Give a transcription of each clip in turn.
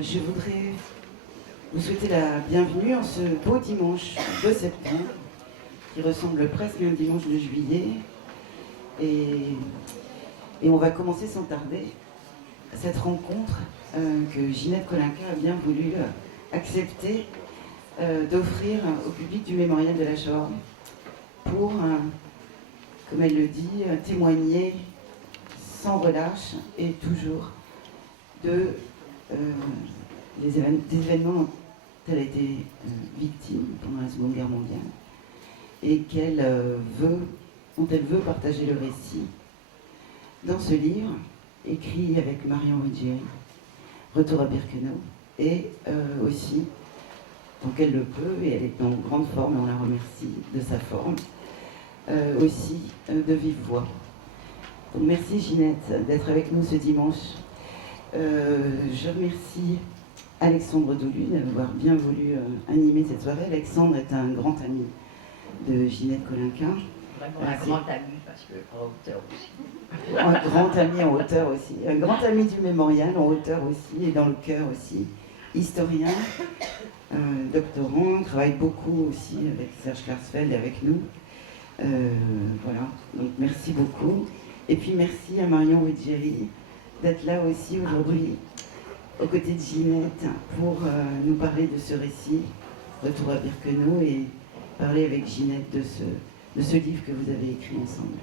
Je voudrais vous souhaiter la bienvenue en ce beau dimanche de septembre, qui ressemble presque à un dimanche de juillet. Et on va commencer sans tarder cette rencontre que Ginette Kolinka a bien voulu accepter d'offrir au public du Mémorial de la Shoah pour, comme elle le dit, témoigner sans relâche et toujours de des événements dont elle a été victime pendant la Seconde Guerre mondiale et dont elle veut partager le récit dans ce livre écrit avec Marion Ruggieri, Retour à Birkenau, et aussi, tant qu'elle le peut, et elle est en grande forme et on la remercie de sa forme, aussi de vive voix. Donc merci Ginette d'être avec nous ce dimanche. Je remercie Alexandre Dolu d'avoir bien voulu animer cette soirée. Alexandre est un grand ami de Ginette Kolinka. Vraiment un grand ami, parce que en hauteur aussi. Un grand ami en hauteur aussi. Un grand ami du mémorial en hauteur aussi et dans le cœur aussi. Historien, doctorant, travaille beaucoup aussi avec Serge Klarsfeld et avec nous. Voilà, donc merci beaucoup. Et puis merci à Marion Ruggieri d'être là aussi aujourd'hui, aux côtés de Ginette, pour nous parler de ce récit, Retour à Birkenau, et parler avec Ginette de ce livre que vous avez écrit ensemble.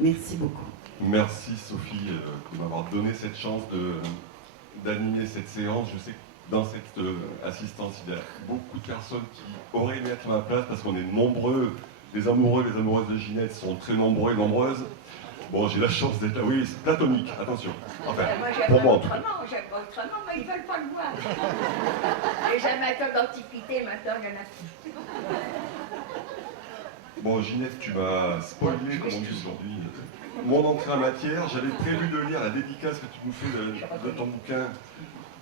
Merci beaucoup. Merci Sophie de m'avoir donné cette chance d'animer cette séance. Je sais que dans cette assistance, il y a beaucoup de personnes qui auraient aimé être à ma place parce qu'on est nombreux. Les amoureux, les amoureuses de Ginette sont très nombreux et nombreuses. Bon, j'ai la chance d'être là. Oui, c'est platonique, attention. Enfin, pour moi en tout cas. J'aime pas autrement, mais ils veulent pas le voir. Les amateurs d'antiquité, maintenant, il y en a plus. Bon, Ginette, tu m'as spoilé, comme on dit aujourd'hui, mon entrée en matière. J'avais prévu de lire la dédicace que tu nous fais de ton bouquin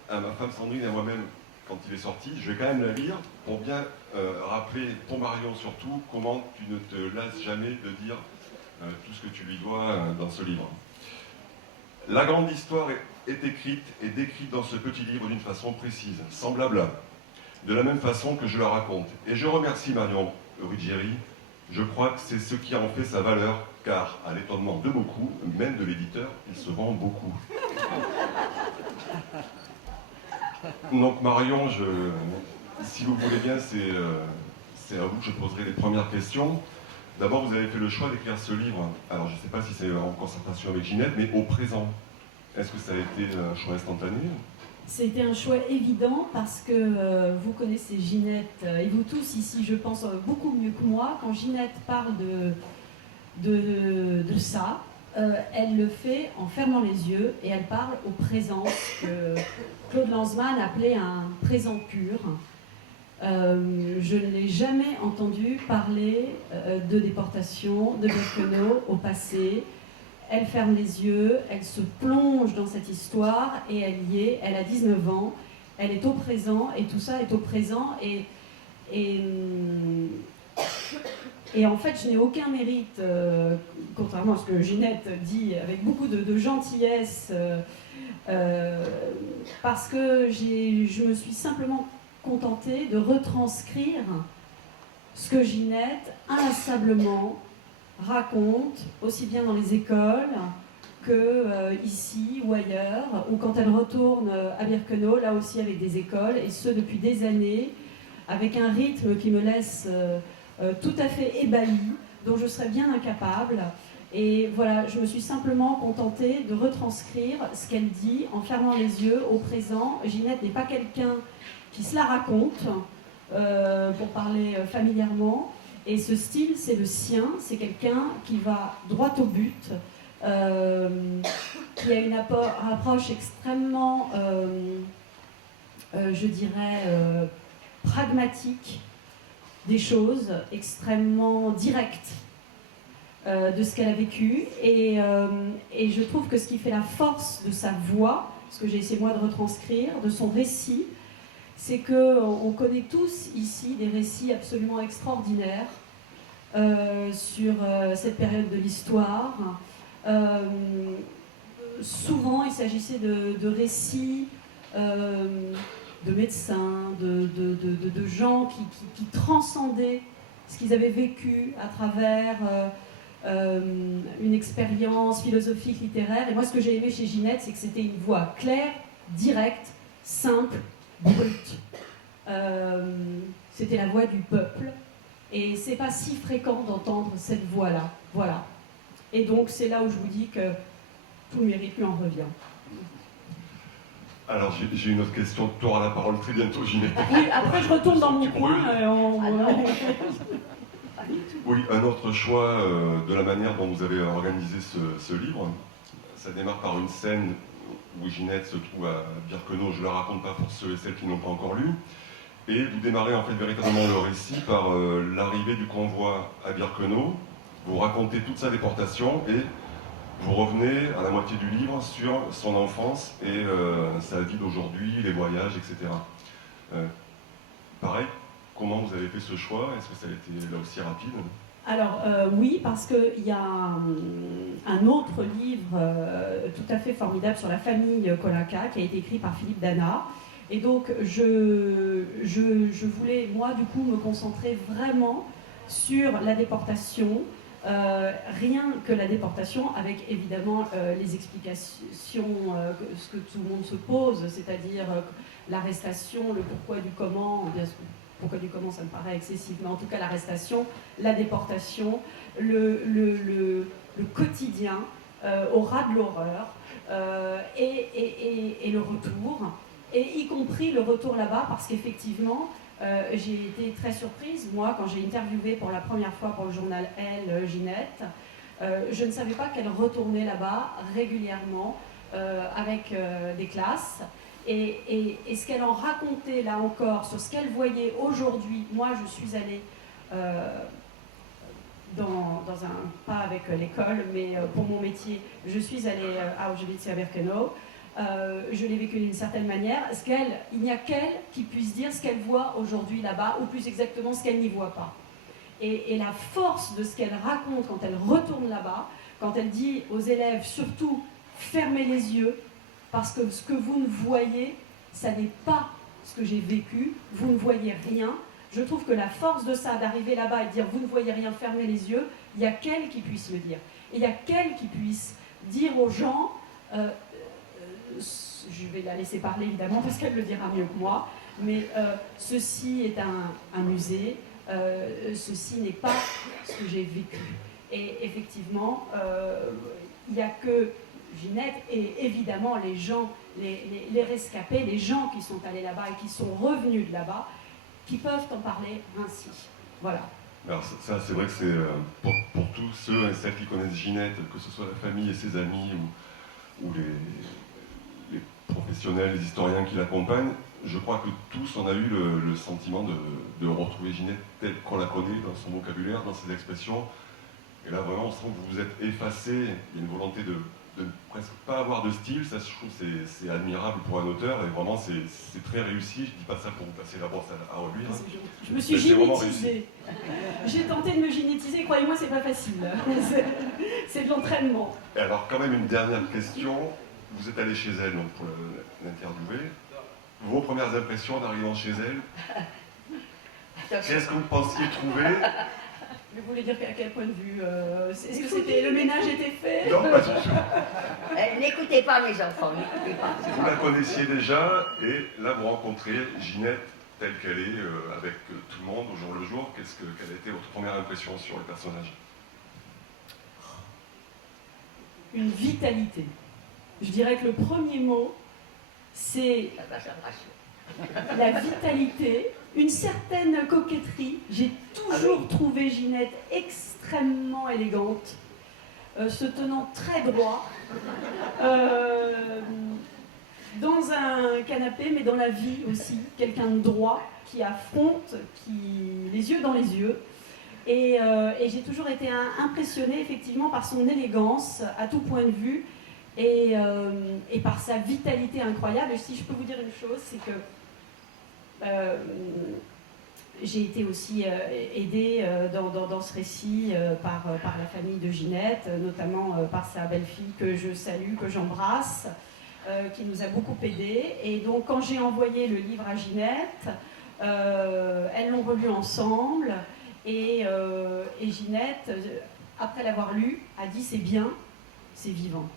à ma femme Sandrine et à moi-même quand il est sorti. Je vais quand même la lire pour bien rappeler, pour Marion surtout, comment tu ne te lasses jamais de dire tout ce que tu lui dois dans ce livre. La grande histoire est écrite et décrite dans ce petit livre d'une façon précise, semblable de la même façon que je la raconte. Et je remercie Marion Ruggieri. Je crois que c'est ce qui en fait sa valeur, car à l'étonnement de beaucoup, même de l'éditeur, il se vend beaucoup. Donc Marion, si vous voulez bien, c'est à vous que je poserai les premières questions. D'abord, vous avez fait le choix d'écrire ce livre. Alors, je ne sais pas si c'est en concertation avec Ginette, mais au présent. Est-ce que ça a été un choix instantané ? C'était un choix évident parce que vous connaissez Ginette, et vous tous ici, je pense, beaucoup mieux que moi. Quand Ginette parle de ça, elle le fait en fermant les yeux et elle parle au présent, que Claude Lanzmann appelait un présent pur. Je ne l'ai jamais entendu parler de déportation, de Birkenau au passé. Elle ferme les yeux, elle se plonge dans cette histoire et elle y est. Elle a 19 ans, elle est au présent et tout ça est au présent. Et en fait, je n'ai aucun mérite, contrairement à ce que Ginette dit avec beaucoup de gentillesse, parce que je me suis simplement contentée de retranscrire ce que Ginette inlassablement raconte, aussi bien dans les écoles que ici ou ailleurs, ou quand elle retourne à Birkenau, là aussi avec des écoles, et ce depuis des années, avec un rythme qui me laisse tout à fait ébahie, dont je serais bien incapable. Et voilà, je me suis simplement contentée de retranscrire ce qu'elle dit en fermant les yeux au présent. Ginette n'est pas quelqu'un qui se la raconte, pour parler familièrement. Et ce style, c'est le sien, c'est quelqu'un qui va droit au but, qui a une approche extrêmement, je dirais, pragmatique des choses, extrêmement directe de ce qu'elle a vécu. Et je trouve que ce qui fait la force de sa voix, ce que j'ai essayé moi de retranscrire, de son récit, c'est qu'on connaît tous ici des récits absolument extraordinaires sur cette période de l'histoire. Souvent, il s'agissait de récits médecins, de gens qui transcendaient ce qu'ils avaient vécu à travers une expérience philosophique, littéraire. Et moi, ce que j'ai aimé chez Ginette, c'est que c'était une voix claire, directe, simple, brute. C'était la voix du peuple. Et c'est pas si fréquent d'entendre cette voix-là. Voilà. Et donc, c'est là où je vous dis que tout le mérite lui en revient. Alors, j'ai une autre question. Tu auras la parole très bientôt, Ginette. Oui, après, je retourne dans mon coin. Oui, un autre choix de la manière dont vous avez organisé ce livre. Ça démarre par une scène où Ginette se trouve à Birkenau. Je ne la raconte pas pour ceux et celles qui n'ont pas encore lu. Et vous démarrez en fait véritablement le récit par l'arrivée du convoi à Birkenau. Vous racontez toute sa déportation et vous revenez à la moitié du livre sur son enfance et sa vie d'aujourd'hui, les voyages, etc. Pareil, comment vous avez fait ce choix? Est-ce que ça a été là aussi rapide? Alors oui, parce qu'il y a un autre livre tout à fait formidable sur la famille Kolinka qui a été écrit par Philippe Dana. Et donc je voulais, moi, du coup, me concentrer vraiment sur la déportation, rien que la déportation, avec évidemment les explications, ce que tout le monde se pose, c'est-à-dire l'arrestation, le pourquoi du comment, bien sûr. Pourquoi du comment, ça me paraît excessif, mais en tout cas l'arrestation, la déportation, le quotidien au ras de l'horreur et le retour, et y compris le retour là-bas, parce qu'effectivement, j'ai été très surprise, moi, quand j'ai interviewé pour la première fois pour le journal Elle, Ginette, je ne savais pas qu'elle retournait là-bas régulièrement avec des classes. Et ce qu'elle en racontait là encore, sur ce qu'elle voyait aujourd'hui, moi je suis allée pas avec l'école, mais pour mon métier, je suis allée à Auschwitz et à Birkenau, je l'ai vécu d'une certaine manière. Il n'y a qu'elle qui puisse dire ce qu'elle voit aujourd'hui là-bas, ou plus exactement ce qu'elle n'y voit pas. Et la force de ce qu'elle raconte quand elle retourne là-bas, quand elle dit aux élèves surtout fermez les yeux, parce que ce que vous ne voyez, ça n'est pas ce que j'ai vécu, vous ne voyez rien. Je trouve que la force de ça, d'arriver là-bas et de dire vous ne voyez rien, fermez les yeux, il n'y a qu'elle qui puisse le dire. Et il y a qu'elle qui puisse dire aux gens, je vais la laisser parler évidemment parce qu'elle le dira mieux que moi, mais ceci est un musée, ceci n'est pas ce que j'ai vécu. Et effectivement, il n'y a que Ginette et évidemment les gens, les rescapés, les gens qui sont allés là-bas et qui sont revenus de là-bas, qui peuvent en parler ainsi. Voilà. Alors ça, c'est vrai que c'est pour tous ceux et celles qui connaissent Ginette, que ce soit la famille et ses amis ou les professionnels, les historiens qui l'accompagnent, je crois que tous on a eu le sentiment de retrouver Ginette telle qu'on la connaît, dans son vocabulaire, dans ses expressions. Et là vraiment on sent que vous vous êtes effacé, il y a une volonté de presque pas avoir de style, ça je trouve c'est admirable pour un auteur et vraiment c'est très réussi. Je dis pas ça pour vous passer la brosse à relire. Je me suis ginétisée. J'ai tenté de me ginétiser, croyez-moi c'est pas facile. C'est de l'entraînement. Et alors quand même une dernière question, vous êtes allé chez elle donc, pour l'interviewer. Vos premières impressions en arrivant chez elle, qu'est-ce que vous pensiez trouver? Vous voulez dire à quel point de vue est-ce que le ménage était fait? Non, pas du tout. N'écoutez pas les enfants, n'écoutez pas. Vous la connaissiez déjà et là vous rencontrez Ginette telle qu'elle est avec tout le monde au jour le jour. Quelle a été votre première impression sur le personnage? Une vitalité. Je dirais que le premier mot, c'est la vitalité, une certaine coquetterie. J'ai toujours trouvé Ginette extrêmement élégante, se tenant très droit, dans un canapé, mais dans la vie aussi, quelqu'un de droit, qui affronte, les yeux dans les yeux. Et j'ai toujours été impressionnée effectivement par son élégance à tout point de vue et par sa vitalité incroyable. Et si je peux vous dire une chose, c'est que j'ai été aussi aidée dans ce récit par la famille de Ginette, notamment par sa belle-fille que je salue, que j'embrasse, qui nous a beaucoup aidés. Et donc, quand j'ai envoyé le livre à Ginette, elles l'ont relu ensemble. Et Ginette, après l'avoir lu, a dit c'est bien, c'est vivant.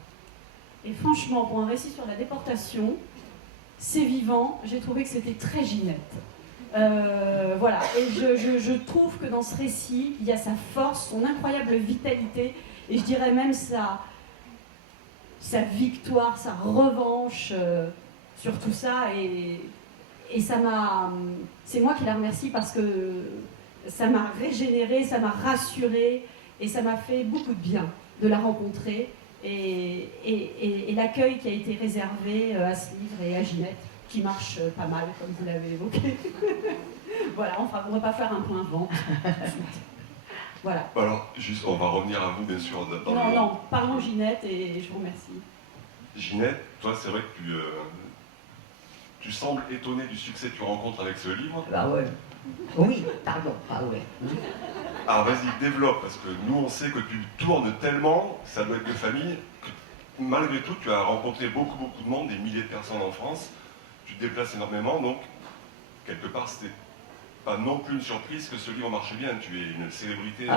Et franchement, pour un récit sur la déportation, c'est vivant. J'ai trouvé que c'était très Ginette. Voilà. Et je trouve que dans ce récit, il y a sa force, son incroyable vitalité, et je dirais même sa victoire, sa revanche sur tout ça. Et ça m'a... C'est moi qui la remercie parce que ça m'a régénérée, ça m'a rassurée, et ça m'a fait beaucoup de bien de la rencontrer. Et l'accueil qui a été réservé à ce livre et à Ginette, qui marche pas mal, comme vous l'avez évoqué. Voilà, on ne va pas faire un point vente tout de suite. Voilà. Alors, juste, on va revenir à vous, bien sûr. Non, parlons Ginette, et je vous remercie. Ginette, toi, c'est vrai que tu sembles étonnée du succès que tu rencontres avec ce livre. Bah ouais. Oui, pardon, ah ouais. Alors vas-y, développe, parce que nous, on sait que tu tournes tellement, ça doit être de famille, que malgré tout, tu as rencontré beaucoup de monde, des milliers de personnes en France, tu te déplaces énormément, donc, quelque part, c'était pas non plus une surprise que ce livre marche bien, tu es une célébrité.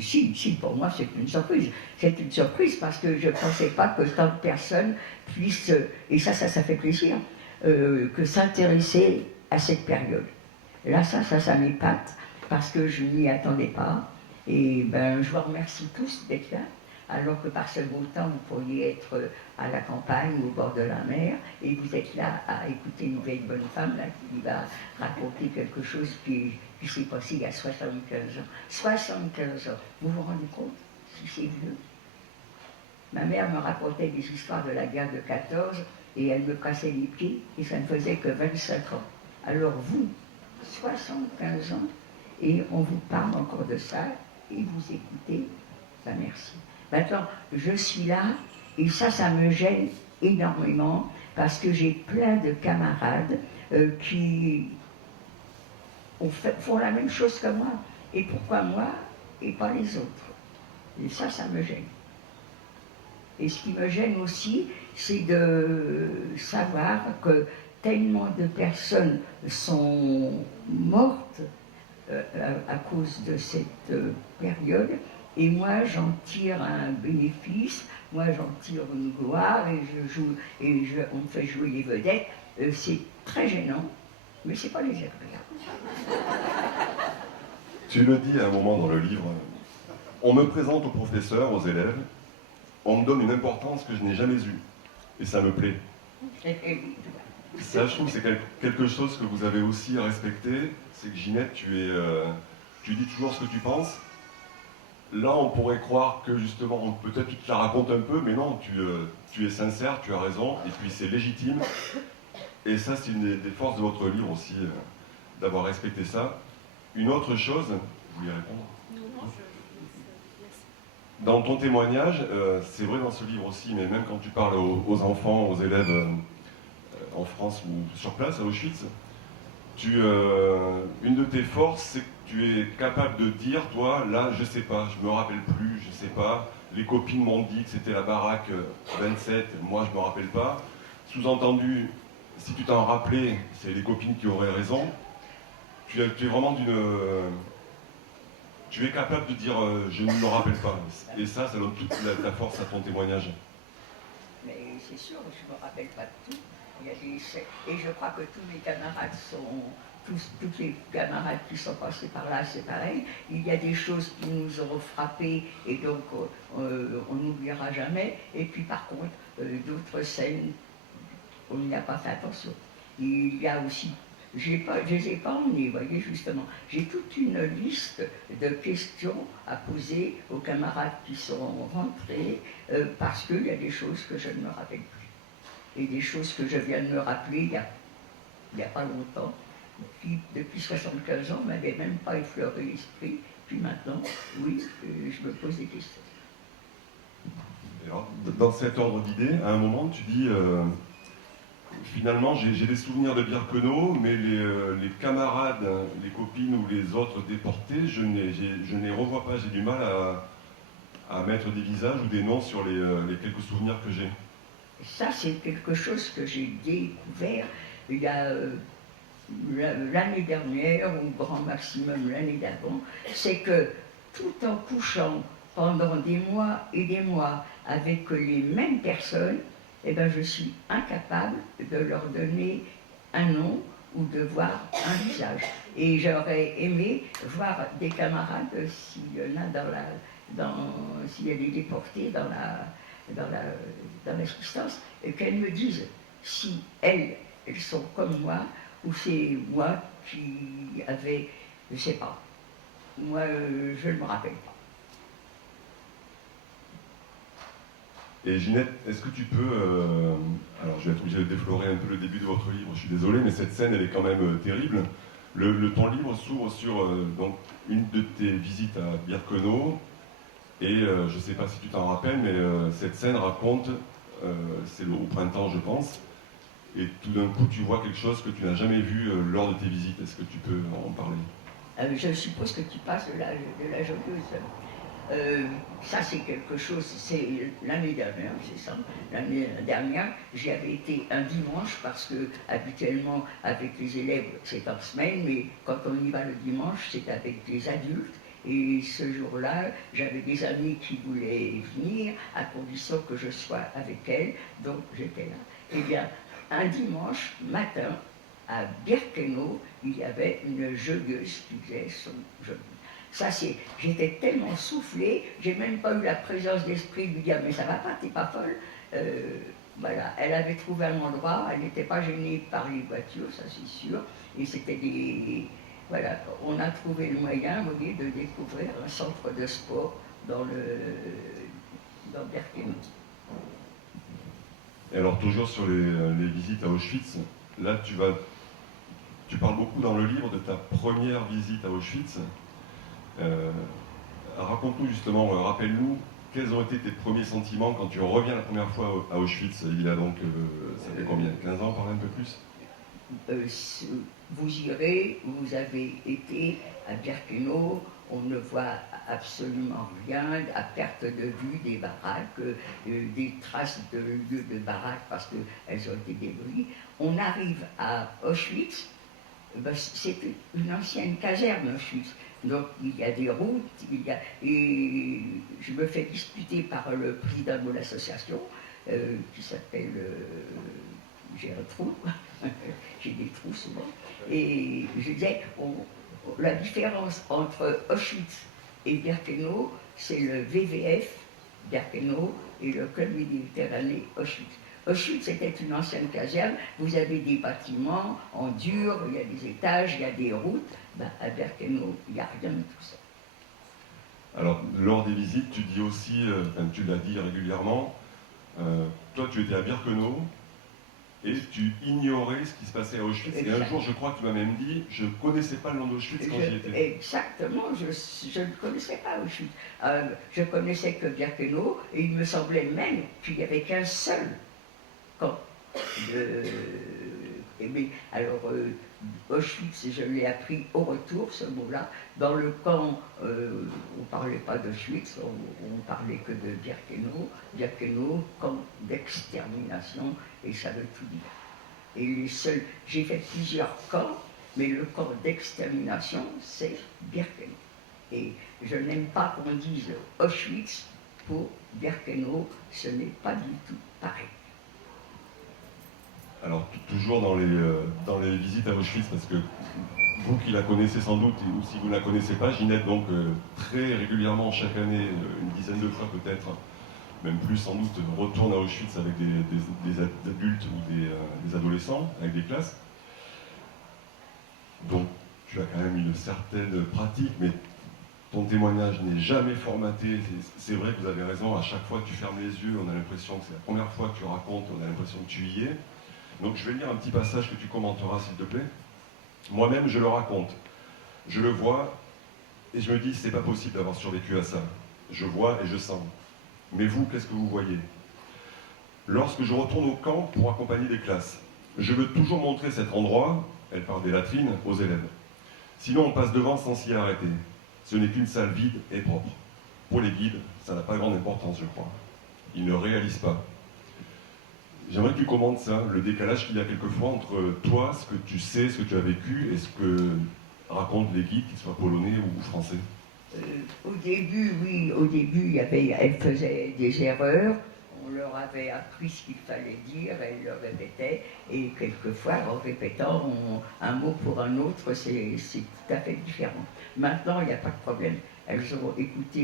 Si, pour moi, c'est une surprise. C'est une surprise parce que je ne pensais pas que tant de personnes puissent, et ça fait plaisir, que s'intéresser à cette période. Là, ça m'épate, parce que je n'y attendais pas. Et ben, je vous remercie tous d'être là, alors que par ce beau temps, vous pourriez être à la campagne ou au bord de la mer, et vous êtes là à écouter une vieille bonne femme là, qui va raconter quelque chose qui s'est passé il y a 75 ans. 75 ans, vous vous rendez compte si c'est vieux? Ma mère me racontait des histoires de la guerre de 14, et elle me cassait les pieds, et ça ne faisait que 25 ans. Alors vous, 75 ans, et on vous parle encore de ça, et vous écoutez, ben merci. Maintenant, je suis là, et ça me gêne énormément, parce que j'ai plein de camarades qui font la même chose que moi. Et pourquoi moi, et pas les autres? Et ça me gêne. Et ce qui me gêne aussi, c'est de savoir que tellement de personnes sont mortes à cause de cette période, et moi j'en tire un bénéfice, moi j'en tire une gloire, et je joue, on me fait jouer les vedettes. C'est très gênant, mais c'est pas désagréable. Tu le dis à un moment dans le livre, on me présente aux professeurs, aux élèves, on me donne une importance que je n'ai jamais eue, et ça me plaît. Ça, je trouve que c'est quelque chose que vous avez aussi respecté, c'est que Ginette, tu dis toujours ce que tu penses. Là, on pourrait croire que justement, peut-être tu te la racontes un peu, mais non, tu es sincère, tu as raison, et puis c'est légitime. Et ça, c'est une des forces de votre livre aussi, d'avoir respecté ça. Une autre chose, vous voulez répondre? Non, Dans ton témoignage, c'est vrai dans ce livre aussi, mais même quand tu parles aux enfants, aux élèves en France ou sur place, à Auschwitz, une de tes forces, c'est que tu es capable de dire, toi, là, je sais pas, je me rappelle plus, je sais pas, les copines m'ont dit que c'était la baraque 27, moi je me rappelle pas. Sous-entendu, si tu t'en rappelais, c'est les copines qui auraient raison. Tu es vraiment tu es capable de dire je ne me rappelle pas. Et ça donne toute la force à ton témoignage. Mais c'est sûr, je ne me rappelle pas de tout. Et je crois que tous mes camarades tous les camarades qui sont passés par là, c'est pareil. Il y a des choses qui nous auront frappés, et donc on n'oubliera jamais. Et puis par contre, d'autres scènes, on n'y a pas fait attention. Il y a aussi, je ne les ai pas emmenés, vous voyez, justement. J'ai toute une liste de questions à poser aux camarades qui sont rentrés, parce qu'il y a des choses que je ne me rappelle plus. Et des choses que je viens de me rappeler il n'y a pas longtemps. Depuis 75 ans, on ne m'avait même pas effleuré l'esprit. Puis maintenant, oui, je me pose des questions. Alors, dans cet ordre d'idées, à un moment, tu dis finalement, j'ai des souvenirs de Birkenau, mais les camarades, les copines ou les autres déportés, je ne les revois pas. J'ai du mal à mettre des visages ou des noms sur les quelques souvenirs que j'ai. ça, c'est quelque chose que j'ai découvert il y a l'année dernière, ou grand maximum l'année d'avant, c'est que tout en couchant pendant des mois et des mois avec les mêmes personnes, eh ben, je suis incapable de leur donner un nom ou de voir un visage. Et j'aurais aimé voir des camarades, s'il y en a s'il y a des déportés dans l'assistance, qu'elles me disent si elles sont comme moi, ou c'est moi qui avais, je ne sais pas. Moi, je ne me rappelle pas. Et Ginette, est-ce que tu peux... alors je vais être obligé de déflorer un peu le début de votre livre, je suis désolé, mais cette scène, elle est quand même terrible. Ton livre s'ouvre sur donc, une de tes visites à Birkenau, et je ne sais pas si tu t'en rappelles, mais cette scène raconte, c'est au printemps je pense, et tout d'un coup tu vois quelque chose que tu n'as jamais vu lors de tes visites. Est-ce que tu peux en parler? Je suppose que tu passes de la joggeuse. Ça c'est quelque chose, c'est l'année dernière, c'est ça. L'année dernière, j'y avais été un dimanche parce que habituellement avec les élèves c'est en semaine, mais quand on y va le dimanche, c'est avec des adultes. Et ce jour-là, j'avais des amis qui voulaient venir à condition que je sois avec elles, donc j'étais là. Eh bien, un dimanche matin, à Birkenau, il y avait une joggeuse qui faisait son jogging. Ça, j'étais tellement soufflée, j'ai même pas eu la présence d'esprit de lui dire mais ça va pas, t'es pas folle. Voilà, elle avait trouvé un endroit, elle n'était pas gênée par les voitures, ça c'est sûr, et c'était voilà, on a trouvé le moyen, vous voyez, de découvrir un centre de sport dans Birkenau. Et alors toujours sur les visites à Auschwitz, là tu parles beaucoup dans le livre de ta première visite à Auschwitz. Raconte-nous justement, rappelle-nous, quels ont été tes premiers sentiments quand tu reviens la première fois à Auschwitz? Il y a donc, ça fait combien, 15 ans, par un peu plus? Vous irez, vous avez été à Birkenau, on ne voit absolument rien, à perte de vue des baraques, des traces de lieux de baraques parce qu'elles ont été démolies. On arrive à Auschwitz, c'est une ancienne caserne Auschwitz. Donc il y a des routes, et je me fais disputer par le président de l'association, qui s'appelle, j'ai un trou, j'ai des trous souvent, et je disais, la différence entre Auschwitz et Birkenau, c'est le VVF Birkenau et le club méditerranéen Auschwitz. Auschwitz était une ancienne caserne, vous avez des bâtiments en dur, il y a des étages, il y a des routes. À Birkenau, il n'y a rien de tout ça. Alors, lors des visites, tu dis aussi, tu l'as dit régulièrement, toi tu étais à Birkenau et tu ignorais ce qui se passait à Auschwitz. Et un jour, je crois que tu m'as même dit, je ne connaissais pas le nom d'Auschwitz quand j'y étais. Exactement, je ne connaissais pas Auschwitz. Je connaissais que Birkenau, et il me semblait même qu'il n'y avait qu'un seul camp. Alors, Auschwitz, je l'ai appris au retour, ce mot-là. Dans le camp, on ne parlait pas d'Auschwitz, on parlait que de Birkenau. Birkenau, camp d'extermination, et ça veut tout dire. Et j'ai fait plusieurs camps, mais le camp d'extermination, c'est Birkenau. Et je n'aime pas qu'on dise Auschwitz pour Birkenau, ce n'est pas du tout pareil. Alors, toujours dans les visites à Auschwitz, parce que vous qui la connaissez sans doute, ou si vous ne la connaissez pas, Ginette, donc très régulièrement, chaque année, une dizaine de fois peut-être, même plus sans doute, retourne à Auschwitz avec des adultes ou des adolescents, avec des classes. Donc, tu as quand même une certaine pratique, mais ton témoignage n'est jamais formaté. C'est vrai que vous avez raison, à chaque fois que tu fermes les yeux, on a l'impression que c'est la première fois que tu racontes, on a l'impression que tu y es. Donc je vais lire un petit passage que tu commenteras, s'il te plaît. Moi-même, je le raconte. Je le vois et je me dis, c'est pas possible d'avoir survécu à ça. Je vois et je sens. Mais vous, qu'est-ce que vous voyez? Lorsque je retourne au camp pour accompagner des classes, je veux toujours montrer cet endroit, elle parle des latrines, aux élèves. Sinon, on passe devant sans s'y arrêter. Ce n'est qu'une salle vide et propre. Pour les guides, ça n'a pas grande importance, je crois. Ils ne réalisent pas. j'aimerais que tu commentes ça, le décalage qu'il y a quelquefois entre toi, ce que tu sais, ce que tu as vécu, et ce que racontent les guides, qu'ils soient polonais ou français. Au début, oui, au début, elles faisaient des erreurs. On leur avait appris ce qu'il fallait dire, elles le répétaient, et quelquefois, en répétant un mot pour un autre, c'est tout à fait différent. Maintenant, il n'y a pas de problème. Elles ont écouté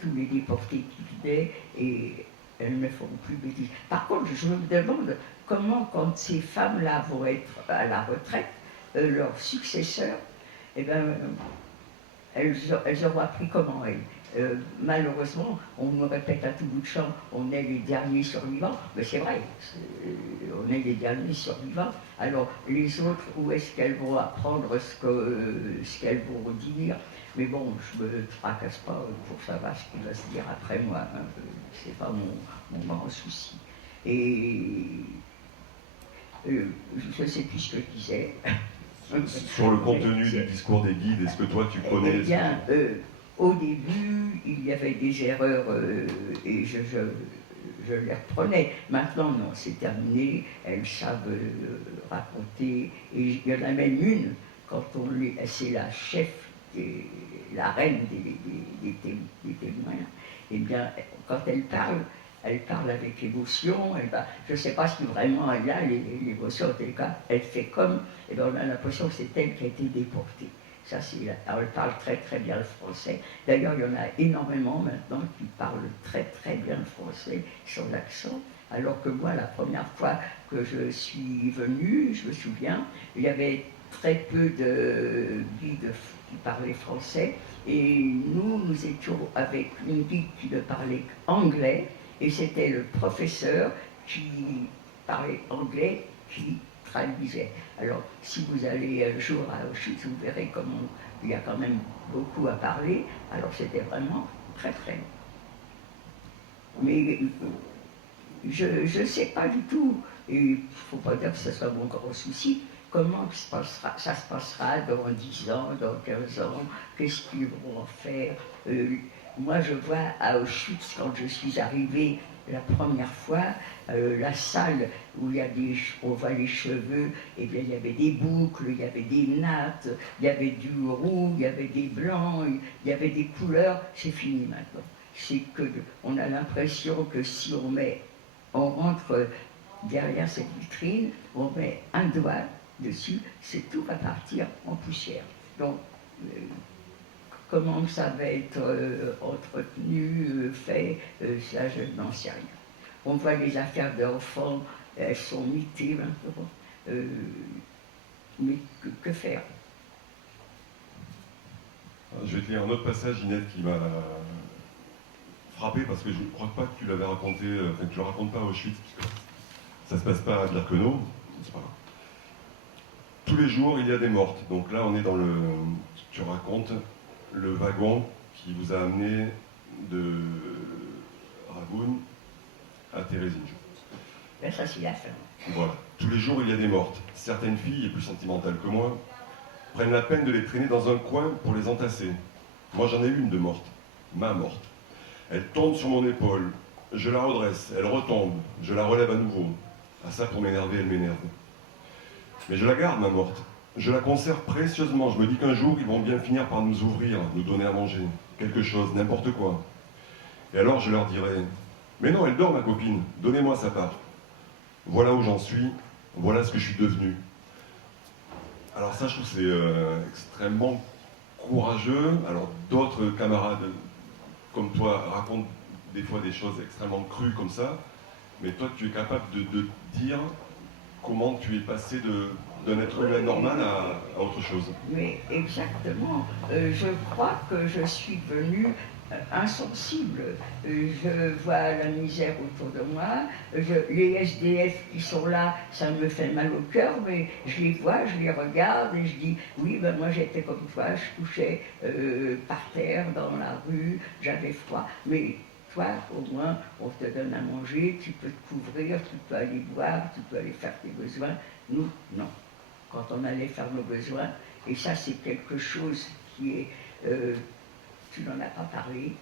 tous les déportés qui venaient, et elles ne font plus bêtises. Par contre, je me demande comment, quand ces femmes-là vont être à la retraite, leurs successeurs, eh ben, elles auront appris comment elles. Malheureusement, on me répète à tout bout de champ, on est les derniers survivants, mais c'est vrai, on est les derniers survivants. Alors les autres, où est-ce qu'elles vont apprendre ce qu'elles vont dire? Mais bon, je ne me tracasse pas pour savoir ce qui va se dire après moi, hein. C'est pas mon grand souci. Et je ne sais plus ce que je disais. Sur le contenu du discours des guides, est-ce que toi tu connais? Eh bien, au début, il y avait des erreurs et je les reprenais. Maintenant, non, c'est terminé. Elles savent raconter. Et il y en a même une, c'est la chef, la reine des témoins. Eh bien, quand elle parle avec émotion. Je ne sais pas si vraiment elle a l'émotion, en tout cas, elle fait comme, et bien on a l'impression que c'est elle qui a été déportée. Ça, elle parle très très bien le français. D'ailleurs, il y en a énormément maintenant qui parlent très très bien le français, sans l'accent. Alors que moi, la première fois que je suis venue, je me souviens, il y avait très peu de guides qui parlaient français. Et nous étions avec une guide qui ne parlait qu'anglais. Et c'était le professeur qui parlait anglais qui traduisait. Alors, si vous allez un jour à Auschwitz, vous verrez comment il y a quand même beaucoup à parler. Alors, c'était vraiment très très long. Mais je ne sais pas du tout, et il ne faut pas dire que ce soit mon grand souci, comment ça se passera dans 10 ans, dans 15 ans, qu'est-ce qu'ils vont en faire. Moi, je vois à Auschwitz, quand je suis arrivée la première fois, la salle où on voit les cheveux, et bien, il y avait des boucles, il y avait des nattes, il y avait du roux, il y avait des blancs, il y avait des couleurs. C'est fini maintenant. C'est que on a l'impression que si on rentre derrière cette vitrine, on met un doigt dessus, tout va partir en poussière. Donc, comment ça va être entretenu, fait, ça je n'en sais rien. On voit les affaires d'enfants, elles sont mitées maintenant. Mais que faire? Je vais te lire un autre passage, Ginette, qui m'a frappé parce que je ne crois pas que tu l'avais raconté, enfin que tu ne le racontes pas à Auschwitz, puisque ça ne se passe pas à Birkenau, c'est pas grave. Tous les jours, il y a des mortes. Donc là, on est dans tu racontes le wagon qui vous a amené de Ragoun à Thérézinge. Là, ça, c'est la fin. Voilà. Tous les jours, il y a des mortes. Certaines filles, et plus sentimentales que moi, prennent la peine de les traîner dans un coin pour les entasser. Moi, j'en ai une de morte. Ma morte. Elle tombe sur mon épaule. Je la redresse. Elle retombe. Je la relève à nouveau. À ça, pour m'énerver, elle m'énerve. Mais je la garde, ma morte. Je la conserve précieusement. Je me dis qu'un jour, ils vont bien finir par nous ouvrir, nous donner à manger. Quelque chose, n'importe quoi. Et alors, je leur dirai, mais non, elle dort, ma copine. Donnez-moi sa part. Voilà où j'en suis. Voilà ce que je suis devenu. Alors ça, je trouve que c'est extrêmement courageux. Alors, d'autres camarades comme toi racontent des fois des choses extrêmement crues comme ça. Mais toi, tu es capable de dire comment tu es passé d'un être humain normal à autre chose. Mais exactement. Je crois que je suis devenue insensible. Je vois la misère autour de moi. Les SDF qui sont là, ça me fait mal au cœur, mais je les vois, je les regarde et je dis, oui, ben moi j'étais comme toi, je couchais par terre, dans la rue, j'avais froid. Mais toi, au moins, on te donne à manger, tu peux te couvrir, tu peux aller boire, tu peux aller faire tes besoins. Nous, non. Quand on allait faire nos besoins, et ça c'est quelque chose qui est... tu n'en as pas parlé,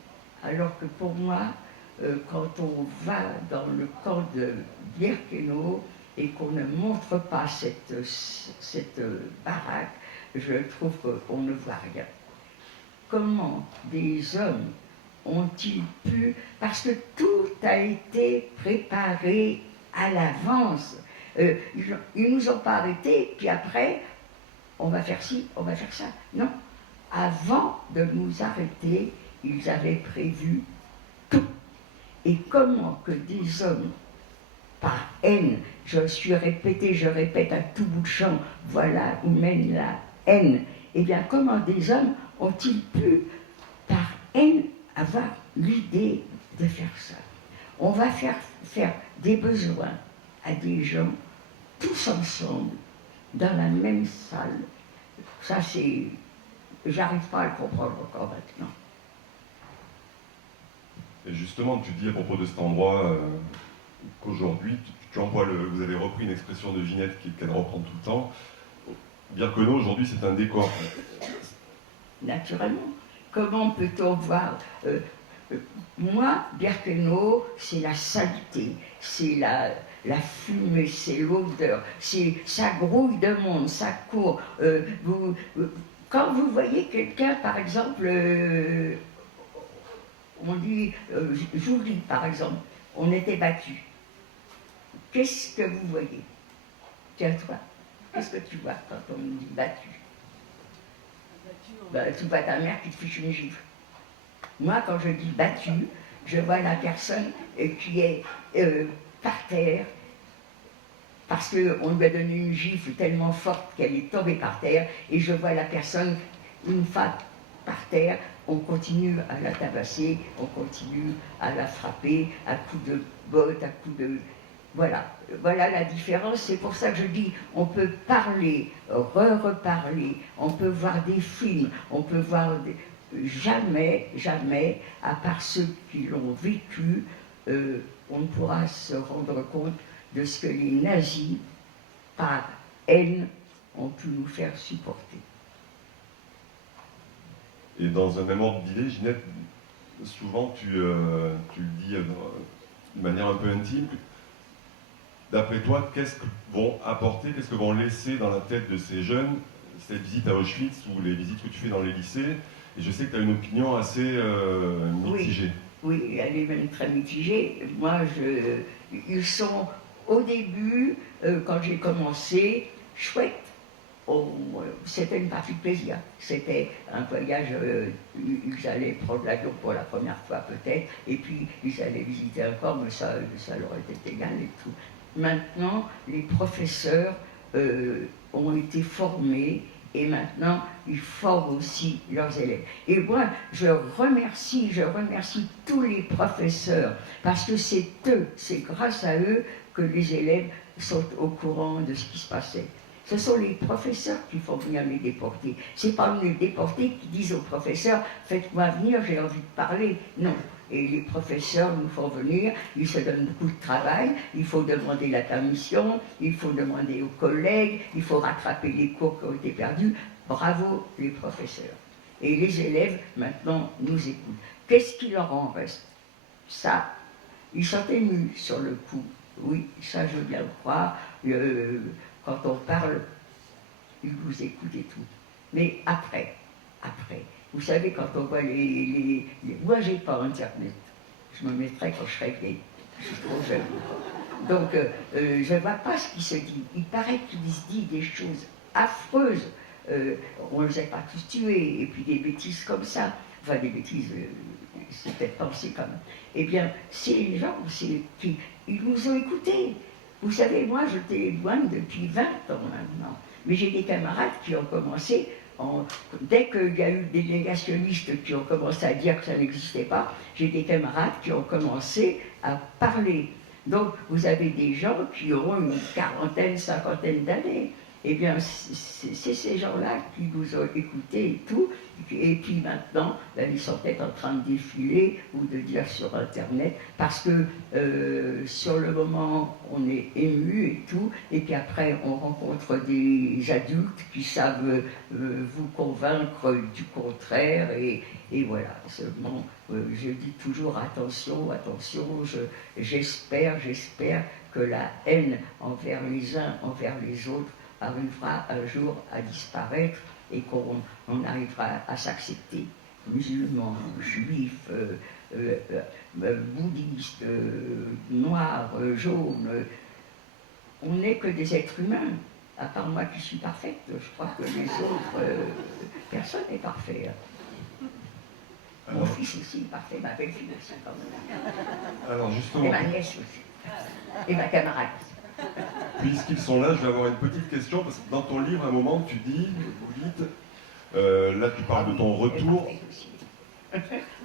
alors que pour moi, quand on va dans le camp de Birkenau et qu'on ne montre pas cette baraque, je trouve qu'on ne voit rien. Comment des hommes ont-ils pu, parce que tout a été préparé à l'avance. Ils nous ont pas arrêtés, puis après, on va faire ci, on va faire ça. Non, avant de nous arrêter, ils avaient prévu tout. Et comment que des hommes, par haine, je répète à tout bout de champ, voilà où mène la haine. Eh bien, comment des hommes ont-ils pu, par haine, avoir l'idée de faire ça? On va faire des besoins à des gens, tous ensemble, dans la même salle. Ça, c'est... J'arrive pas à le comprendre encore maintenant. Et justement, tu dis à propos de cet endroit qu'aujourd'hui, tu emploies vous avez repris une expression de Ginette qu'elle reprend tout le temps. Birkenau, aujourd'hui, c'est un décor. Naturellement. Comment peut-on voir moi, Birkenau, c'est la saleté, c'est la fumée, c'est l'odeur, ça grouille de monde, ça court. Quand vous voyez quelqu'un, par exemple, on dit, Julie, par exemple, on était battus. Qu'est-ce que vous voyez? Tiens, toi, qu'est-ce que tu vois quand on nous dit battu? Ben, tu vois ta mère qui te fiche une gifle. Moi, quand je dis battu, je vois la personne qui est par terre, parce qu'on lui a donné une gifle tellement forte qu'elle est tombée par terre, et je vois la personne, une femme par terre, on continue à la tabasser, on continue à la frapper à coups de bottes, à coups de... Voilà la différence, c'est pour ça que je dis, on peut parler, reparler, on peut voir des films, on peut voir... Jamais, à part ceux qui l'ont vécu, on ne pourra se rendre compte de ce que les nazis, par haine, ont pu nous faire supporter. Et dans un même ordre d'idée, Ginette, souvent tu le dis de manière un peu intime, d'après toi, qu'est-ce que vont apporter, qu'est-ce que vont laisser dans la tête de ces jeunes, cette visite à Auschwitz ou les visites que tu fais dans les lycées? Et je sais que tu as une opinion assez mitigée. Oui, elle est même très mitigée. Moi, ils sont, au début, quand j'ai commencé, chouettes. C'était une partie de plaisir. C'était un voyage, ils allaient prendre l'avion pour la première fois peut-être, et puis ils allaient visiter encore, mais ça leur était égal et tout. Maintenant, les professeurs ont été formés, et maintenant, ils forment aussi leurs élèves. Et moi, je remercie tous les professeurs, parce que c'est eux, c'est grâce à eux que les élèves sont au courant de ce qui se passait. Ce sont les professeurs qui font venir les déportés. Ce n'est pas les déportés qui disent aux professeurs « Faites-moi venir, j'ai envie de parler ». Non. Et les professeurs nous font venir, ils se donnent beaucoup de travail, il faut demander la permission, il faut demander aux collègues, il faut rattraper les cours qui ont été perdus. Bravo les professeurs. Et les élèves, maintenant, nous écoutent. Qu'est-ce qui leur en reste? Ça, ils sont émus sur le coup. Oui, ça je veux bien le croire. Quand on parle, ils vous écoutent et tout. Mais après, vous savez, quand on voit moi, j'ai pas Internet. Je me mettrai quand je serai vieille. Je suis trop jeune. Donc, je ne vois pas ce qui se dit. Il paraît qu'il se dit des choses affreuses. On ne les a pas tous tués, et puis des bêtises comme ça. Enfin, des bêtises, c'est peut-être pensé quand même. Eh bien, ces gens, ils nous ont écoutés. Vous savez, moi, je téléphone depuis 20 ans maintenant. Mais j'ai des camarades qui ont commencé, dès qu'il y a eu des négationnistes qui ont commencé à dire que ça n'existait pas, j'ai des camarades qui ont commencé à parler. Donc, vous avez des gens qui auront une quarantaine, cinquantaine d'années. Eh bien, c'est ces gens-là qui nous ont écoutés et tout, et puis maintenant, ben, ils sont peut-être en train de défiler ou de dire sur Internet, parce que sur le moment, on est ému et tout, et puis après, on rencontre des adultes qui savent vous convaincre du contraire, et voilà. Seulement, je dis toujours attention, attention, j'espère que la haine envers les uns, envers les autres, arrivera un jour à disparaître et qu'on arrivera à s'accepter. Musulmans, juifs, bouddhistes, noirs, jaunes, on n'est que des êtres humains. À part moi qui suis parfaite, je crois que les autres, personne n'est parfait. Mon fils aussi est parfait, ma belle-fille aussi quand même. Alors justement, et ma nièce aussi. Et ma camarade aussi. Puisqu'ils sont là, je vais avoir une petite question, parce que dans ton livre, à un moment, tu dis, vous dites, là tu parles de ton retour.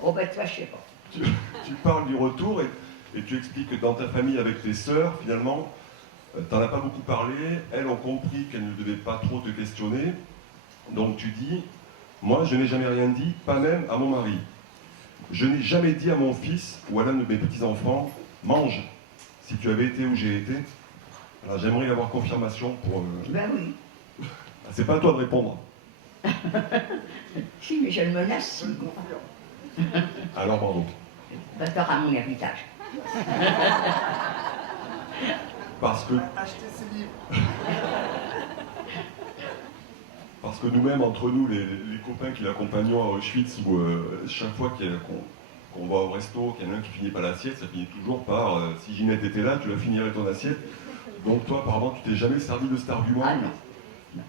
Oh ben toi, je sais pas. Tu parles du retour et tu expliques que dans ta famille avec tes sœurs, finalement, tu n'en as pas beaucoup parlé, elles ont compris qu'elles ne devaient pas trop te questionner. Donc tu dis, moi je n'ai jamais rien dit, pas même à mon mari. Je n'ai jamais dit à mon fils ou à l'un de mes petits-enfants, mange, si tu avais été où j'ai été. Alors j'aimerais avoir confirmation pour... Ben oui. C'est pas à toi de répondre. Si, mais je le menace. Alors bravo. Ben, t'auras mon héritage. Parce que... Acheter ses livres. Parce que nous-mêmes, entre nous, les copains qui l'accompagnons à Auschwitz, où chaque fois qu'on va au resto, qu'il y en a un qui finit pas l'assiette, ça finit toujours par si Ginette était là, tu la finirais ton assiette. Donc toi, apparemment, tu t'es jamais servi de cet argument. Ah non, non.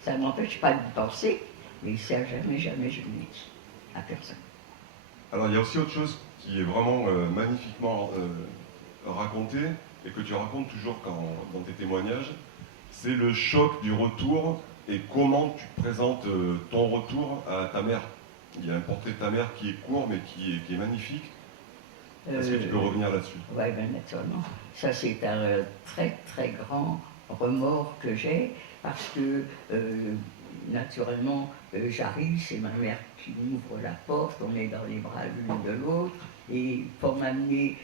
Ça ne m'empêche pas de penser, mais ça jamais je ne l'ai dit à personne. Alors il y a aussi autre chose qui est vraiment magnifiquement raconté, et que tu racontes toujours dans tes témoignages, c'est le choc du retour et comment tu présentes ton retour à ta mère. Il y a un portrait de ta mère qui est court mais qui est magnifique. Est-ce que tu peux revenir là-dessus? Oui, bien naturellement. Ça, c'est un très très grand remords que j'ai parce que naturellement, j'arrive, c'est ma mère qui m'ouvre la porte, on est dans les bras l'une de l'autre, et pour m'amener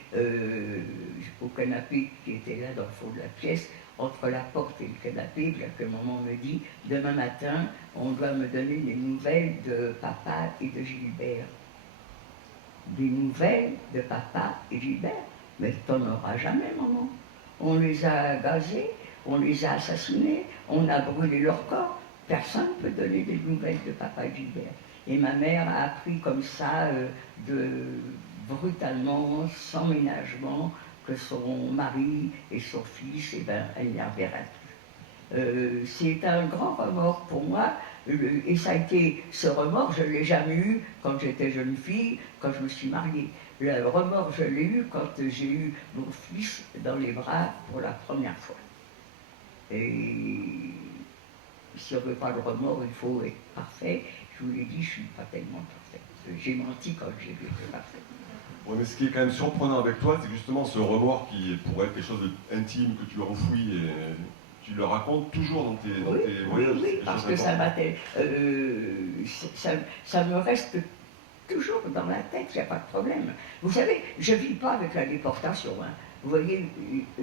au canapé qui était là dans le fond de la pièce, entre la porte et le canapé, bien que maman me dit, demain matin, on doit me donner des nouvelles de papa et de Gilbert. Des nouvelles de papa et Gilbert? Mais t'en auras jamais, maman. On les a gazés, on les a assassinés, on a brûlé leur corps. Personne ne peut donner des nouvelles de papa et Gilbert. Et ma mère a appris comme ça, brutalement, sans ménagement, que son mari et son fils, eh ben, elle n'y reverra plus. C'est un grand remords pour moi, et ça a été, ce remords, je ne l'ai jamais eu quand j'étais jeune fille, quand je me suis mariée. Le remords, je l'ai eu quand j'ai eu mon fils dans les bras pour la première fois. Et si on ne veut pas le remords, il faut être parfait. Je vous l'ai dit, je ne suis pas tellement parfaite. J'ai menti quand j'ai vu que parfait. Ouais, mais ce qui est quand même surprenant avec toi, c'est justement ce remords qui pourrait être quelque chose d'intime, que tu enfouis et tu le racontes toujours dans tes voyages. Oui, parce que ça me reste toujours dans la tête, il n'y a pas de problème. Vous savez, je ne vis pas avec la déportation. Hein. Vous voyez,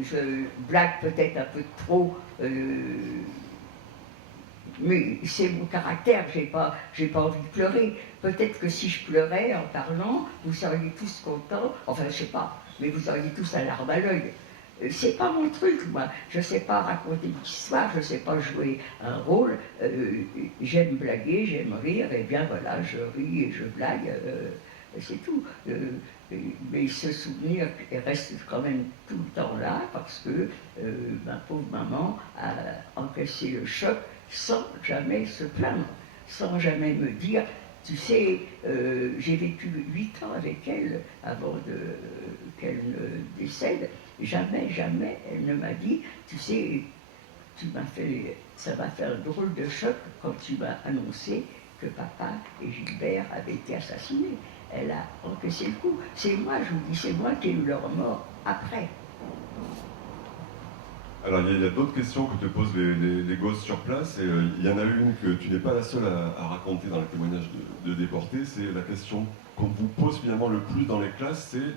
je blague peut-être un peu trop, mais c'est mon caractère, j'ai pas envie de pleurer. Peut-être que si je pleurais en parlant, vous seriez tous contents, enfin je sais pas, mais vous auriez tous la larme à l'œil. C'est pas mon truc, moi. Je sais pas raconter une histoire, je sais pas jouer un rôle. J'aime blaguer, j'aime rire, et bien voilà, je ris et je blague, c'est tout. Mais ce souvenir reste quand même tout le temps là, parce que ma pauvre maman a encaissé le choc sans jamais se plaindre, sans jamais me dire, tu sais, j'ai vécu 8 ans avec elle avant qu'elle ne décède. Jamais, jamais, elle ne m'a dit, tu sais, ça m'a fait un drôle de choc quand tu m'as annoncé que papa et Gilbert avaient été assassinés. Elle a encaissé le coup. C'est moi, je vous dis, c'est moi qui ai eu le remords après. Alors, il y a d'autres questions que te posent les gosses sur place, et il y en a une que tu n'es pas la seule à raconter dans les témoignages de déportés, c'est la question qu'on vous pose finalement le plus dans les classes, c'est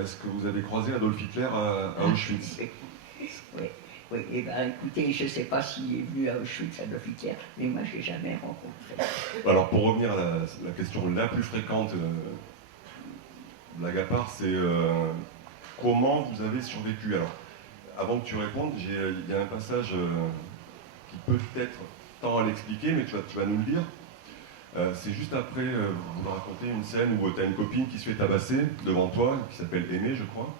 est-ce que vous avez croisé Adolf Hitler à Auschwitz? Oui, oui. Eh bien, écoutez, je ne sais pas s'il est venu à Auschwitz, Adolf Hitler, mais moi, je ne l'ai jamais rencontré. Alors, pour revenir à la question la plus fréquente, blague à part, c'est comment vous avez survécu? Alors, avant que tu répondes, il y a un passage qui peut-être tend à l'expliquer, mais tu vas nous le dire. C'est juste après, vous me racontez une scène où tu as une copine qui se fait tabasser devant toi, qui s'appelle Aimée, je crois.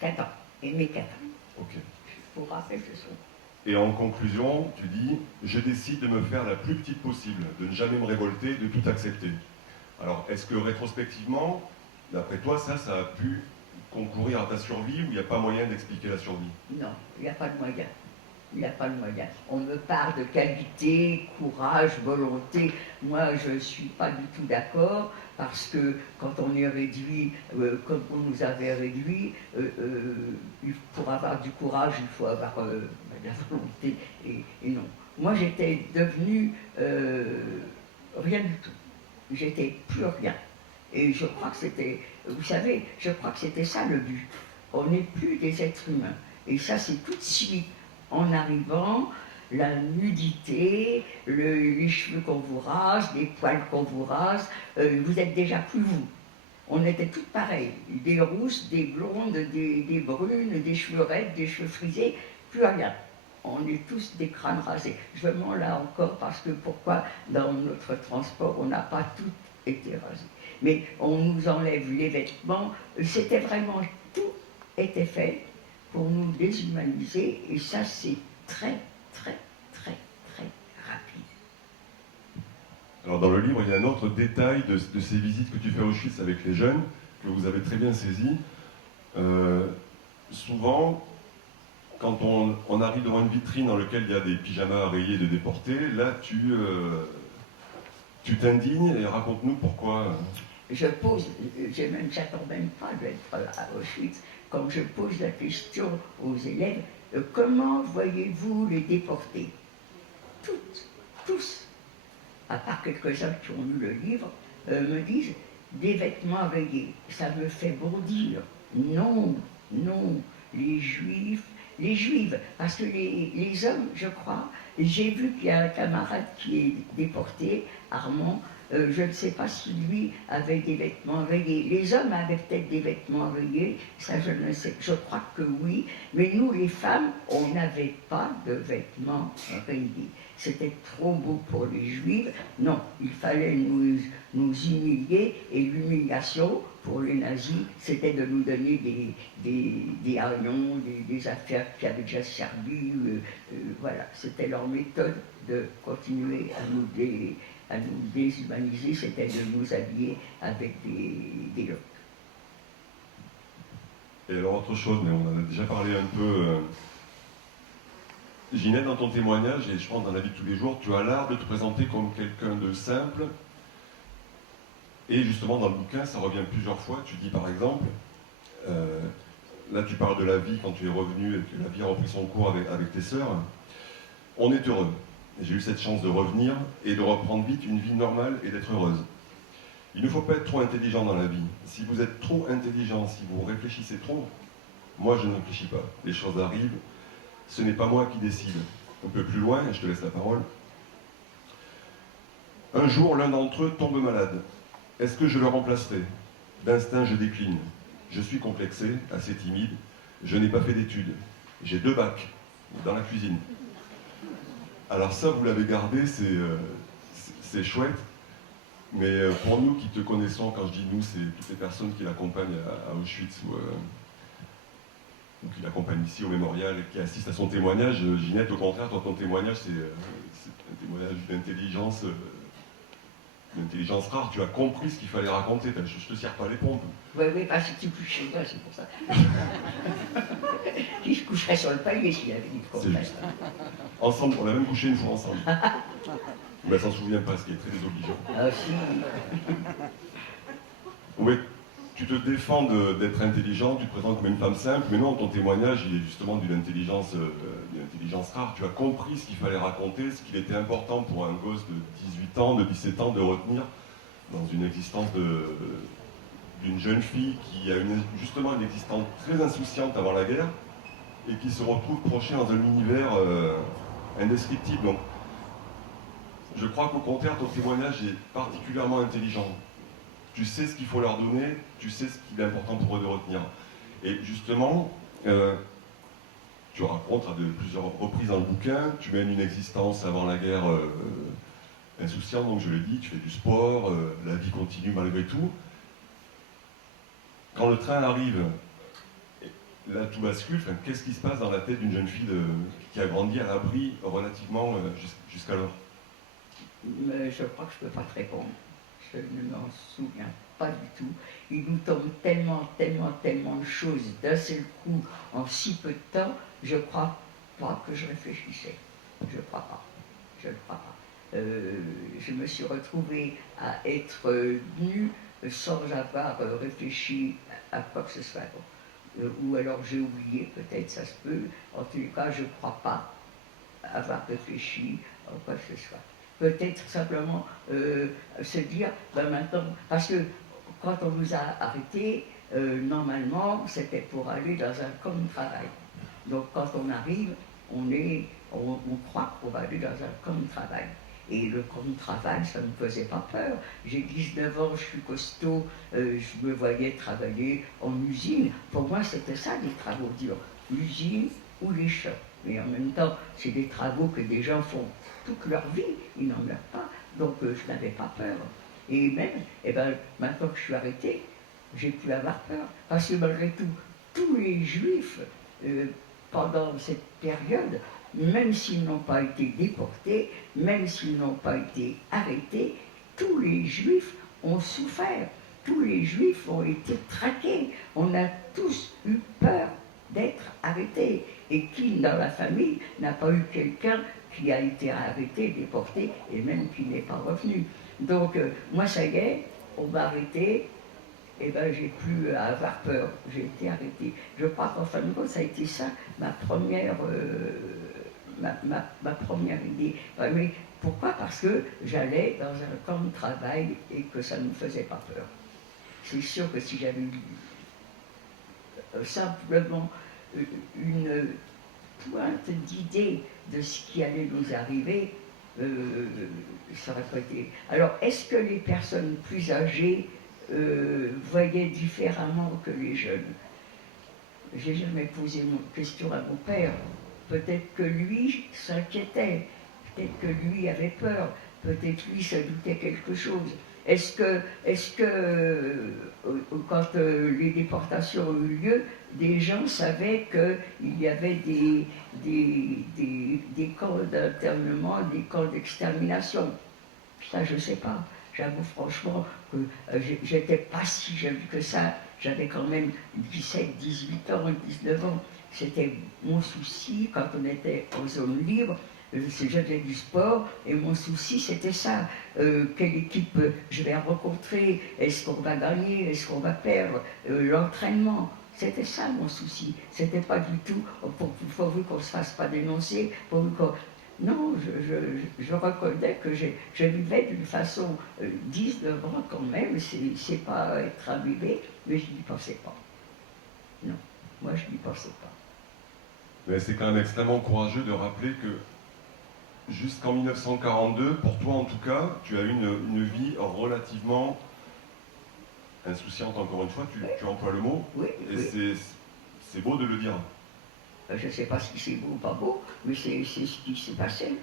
Catan, Aimée Catan. Ok. Pour rappeler ce son. Et en conclusion, tu dis « Je décide de me faire la plus petite possible, de ne jamais me révolter, de tout accepter ». Alors, est-ce que rétrospectivement, d'après toi, ça a pu concourir à ta survie ou il n'y a pas moyen d'expliquer la survie? Non, il n'y a pas de moyen. Il n'y a pas de moyen. On me parle de qualité, courage, volonté. Moi, je ne suis pas du tout d'accord parce que quand on est réduit, comme on nous avait réduit, pour avoir du courage, il faut avoir de la volonté. Et non. Moi, j'étais devenue rien du tout. J'étais plus rien. Et je crois que c'était, vous savez, je crois que c'était ça le but. On n'est plus des êtres humains. Et ça, c'est tout de suite, en arrivant, la nudité, les cheveux qu'on vous rase, les poils qu'on vous rase, vous êtes déjà plus vous. On était toutes pareilles, des rousses, des blondes, des brunes, des cheveux raides, des cheveux frisés, plus rien. On est tous des crânes rasés. Je mens là encore parce que pourquoi dans notre transport on n'a pas tout été rasé. Mais on nous enlève les vêtements, c'était vraiment, tout était fait pour nous déshumaniser, et ça c'est très, très, très, très rapide. Alors dans le livre, il y a un autre détail de ces visites que tu fais à Auschwitz avec les jeunes, que vous avez très bien saisi. Souvent, quand on arrive devant une vitrine dans laquelle il y a des pyjamas rayés de déportés, là tu t'indignes et raconte-nous pourquoi. J'attends même pas d'être à Auschwitz, quand je pose la question aux élèves, comment voyez-vous les déportés? Tous, à part quelques-uns qui ont lu le livre, me disent des vêtements rayés. Ça me fait bondir. Non, les juifs, parce que les hommes, je crois, j'ai vu qu'il y a un camarade qui est déporté, Armand, je ne sais pas si lui avait des vêtements rayés. Les hommes avaient peut-être des vêtements rayés, ça je ne sais, je crois que oui, mais nous les femmes, on n'avait pas de vêtements rayés. C'était trop beau pour les juifs. Non, il fallait nous humilier, et l'humiliation pour les nazis, c'était de nous donner des haillons, des affaires qui avaient déjà servi. Voilà, c'était leur méthode de continuer à nous déshumaniser, c'était de nous habiller avec des loques. Et alors autre chose, mais on en a déjà parlé un peu. Ginette, dans ton témoignage, et je pense dans la vie de tous les jours, tu as l'art de te présenter comme quelqu'un de simple. Et justement, dans le bouquin, ça revient plusieurs fois. Tu dis par exemple, là tu parles de la vie quand tu es revenu et que la vie a repris son cours avec tes sœurs. On est heureux. J'ai eu cette chance de revenir et de reprendre vite une vie normale et d'être heureuse. Il ne faut pas être trop intelligent dans la vie. Si vous êtes trop intelligent, si vous réfléchissez trop, moi je ne réfléchis pas. Les choses arrivent, ce n'est pas moi qui décide. Un peu plus loin, et je te laisse la parole. Un jour, l'un d'entre eux tombe malade. Est-ce que je le remplacerai? D'instinct, je décline. Je suis complexé, assez timide. Je n'ai pas fait d'études. J'ai 2 bacs dans la cuisine. Alors ça, vous l'avez gardé, c'est chouette. Mais pour nous qui te connaissons, quand je dis nous, c'est toutes les personnes qui l'accompagnent à Auschwitz ou qui l'accompagnent ici au mémorial, qui assistent à son témoignage. Ginette, au contraire, toi, ton témoignage, c'est un témoignage d'intelligence rare. Tu as compris ce qu'il fallait raconter. Je te serre pas les pompes. Oui, parce que tu couches chez moi, c'est pour ça. Je coucherais sur le palier s'il avait dit de C'est juste. Ensemble, on a même couché une fois ensemble. Mais elle s'en souvient pas, ce qui est très désobligeant. Ah si. Oui. tu te défends d'être intelligent, tu te présentes comme une femme simple, mais non, ton témoignage, il est justement d'une intelligence rare. Tu as compris ce qu'il fallait raconter, ce qu'il était important pour un gosse de 18 ans, de 17 ans de retenir dans une existence d'une jeune fille qui a justement une existence très insouciante avant la guerre et qui se retrouve projetée dans un univers indescriptible. Donc, je crois qu'au contraire, ton témoignage est particulièrement intelligent. Tu sais ce qu'il faut leur donner, tu sais ce qu'il est important pour eux de retenir. Et justement, tu racontes à plusieurs reprises dans le bouquin, tu mènes une existence avant la guerre insouciante, donc je l'ai dit, tu fais du sport, la vie continue malgré tout. Quand le train arrive, là tout bascule, qu'est-ce qui se passe dans la tête d'une jeune fille qui a grandi à l'abri relativement jusqu'alors? Mais je crois que je ne peux pas te répondre. Je ne m'en souviens pas du tout. Il nous tombe tellement de choses d'un seul coup, en si peu de temps, je ne crois pas que je réfléchissais. Je ne crois pas. Je ne crois pas. Je me suis retrouvée à être nue sans avoir réfléchi à quoi que ce soit. Ou alors j'ai oublié, peut-être ça se peut. En tous les cas, je ne crois pas avoir réfléchi à quoi que ce soit. Peut-être simplement se dire, ben maintenant, parce que quand on nous a arrêtés, normalement, c'était pour aller dans un camp de travail. Donc quand on arrive, on croit qu'on va aller dans un camp de travail. Et le camp de travail, ça ne me faisait pas peur. J'ai 19 ans, je suis costaud, je me voyais travailler en usine. Pour moi, c'était ça, des travaux durs. L'usine ou les champs. Mais en même temps, c'est des travaux que des gens font toute leur vie, ils n'en meurent pas. Donc je n'avais pas peur. Et même, maintenant que je suis arrêté, j'ai pu avoir peur. Parce que malgré tout, tous les juifs, pendant cette période, même s'ils n'ont pas été déportés, même s'ils n'ont pas été arrêtés, tous les juifs ont souffert. Tous les juifs ont été traqués. On a tous eu peur d'être arrêtés. Et qui, dans la famille, n'a pas eu quelqu'un qui a été arrêté, déporté, et même qui n'est pas revenu. Donc, moi, ça y est, on m'a arrêté, et j'ai plus à avoir peur, j'ai été arrêté. Je crois qu'en fin de compte, ça a été ça, ma première idée. Mais pourquoi? Parce que j'allais dans un camp de travail et que ça ne me faisait pas peur. C'est sûr que si j'avais eu simplement une pointe d'idée de ce qui allait nous arriver, ça aurait pas été. Alors, est-ce que les personnes plus âgées voyaient différemment que les jeunes? J'ai jamais posé une question à mon père. Peut-être que lui s'inquiétait, peut-être que lui avait peur, peut-être lui se doutait quelque chose. Est-ce que quand les déportations ont eu lieu, des gens savaient qu'il y avait des camps d'internement, des camps d'extermination? Ça, je ne sais pas. J'avoue franchement que j'étais pas si jeune que ça. J'avais quand même 17, 18 ans, 19 ans. C'était mon souci quand on était en zone libre. J'avais du sport et mon souci c'était ça. Quelle équipe je vais rencontrer? Est-ce qu'on va gagner? Est-ce qu'on va perdre? L'entraînement. C'était ça mon souci. C'était pas du tout pourvu qu'on ne se fasse pas dénoncer. Non, je reconnais que je vivais d'une façon 19 ans quand même. C'est pas être arrivé, mais je n'y pensais pas. Non, moi je n'y pensais pas. Mais c'est quand même extrêmement courageux de rappeler que jusqu'en 1942, pour toi en tout cas, tu as eu une vie relativement insouciante, encore une fois, tu emploies le mot, oui, et oui. C'est beau de le dire. Je ne sais pas si c'est beau ou pas beau, mais c'est ce qui s'est passé.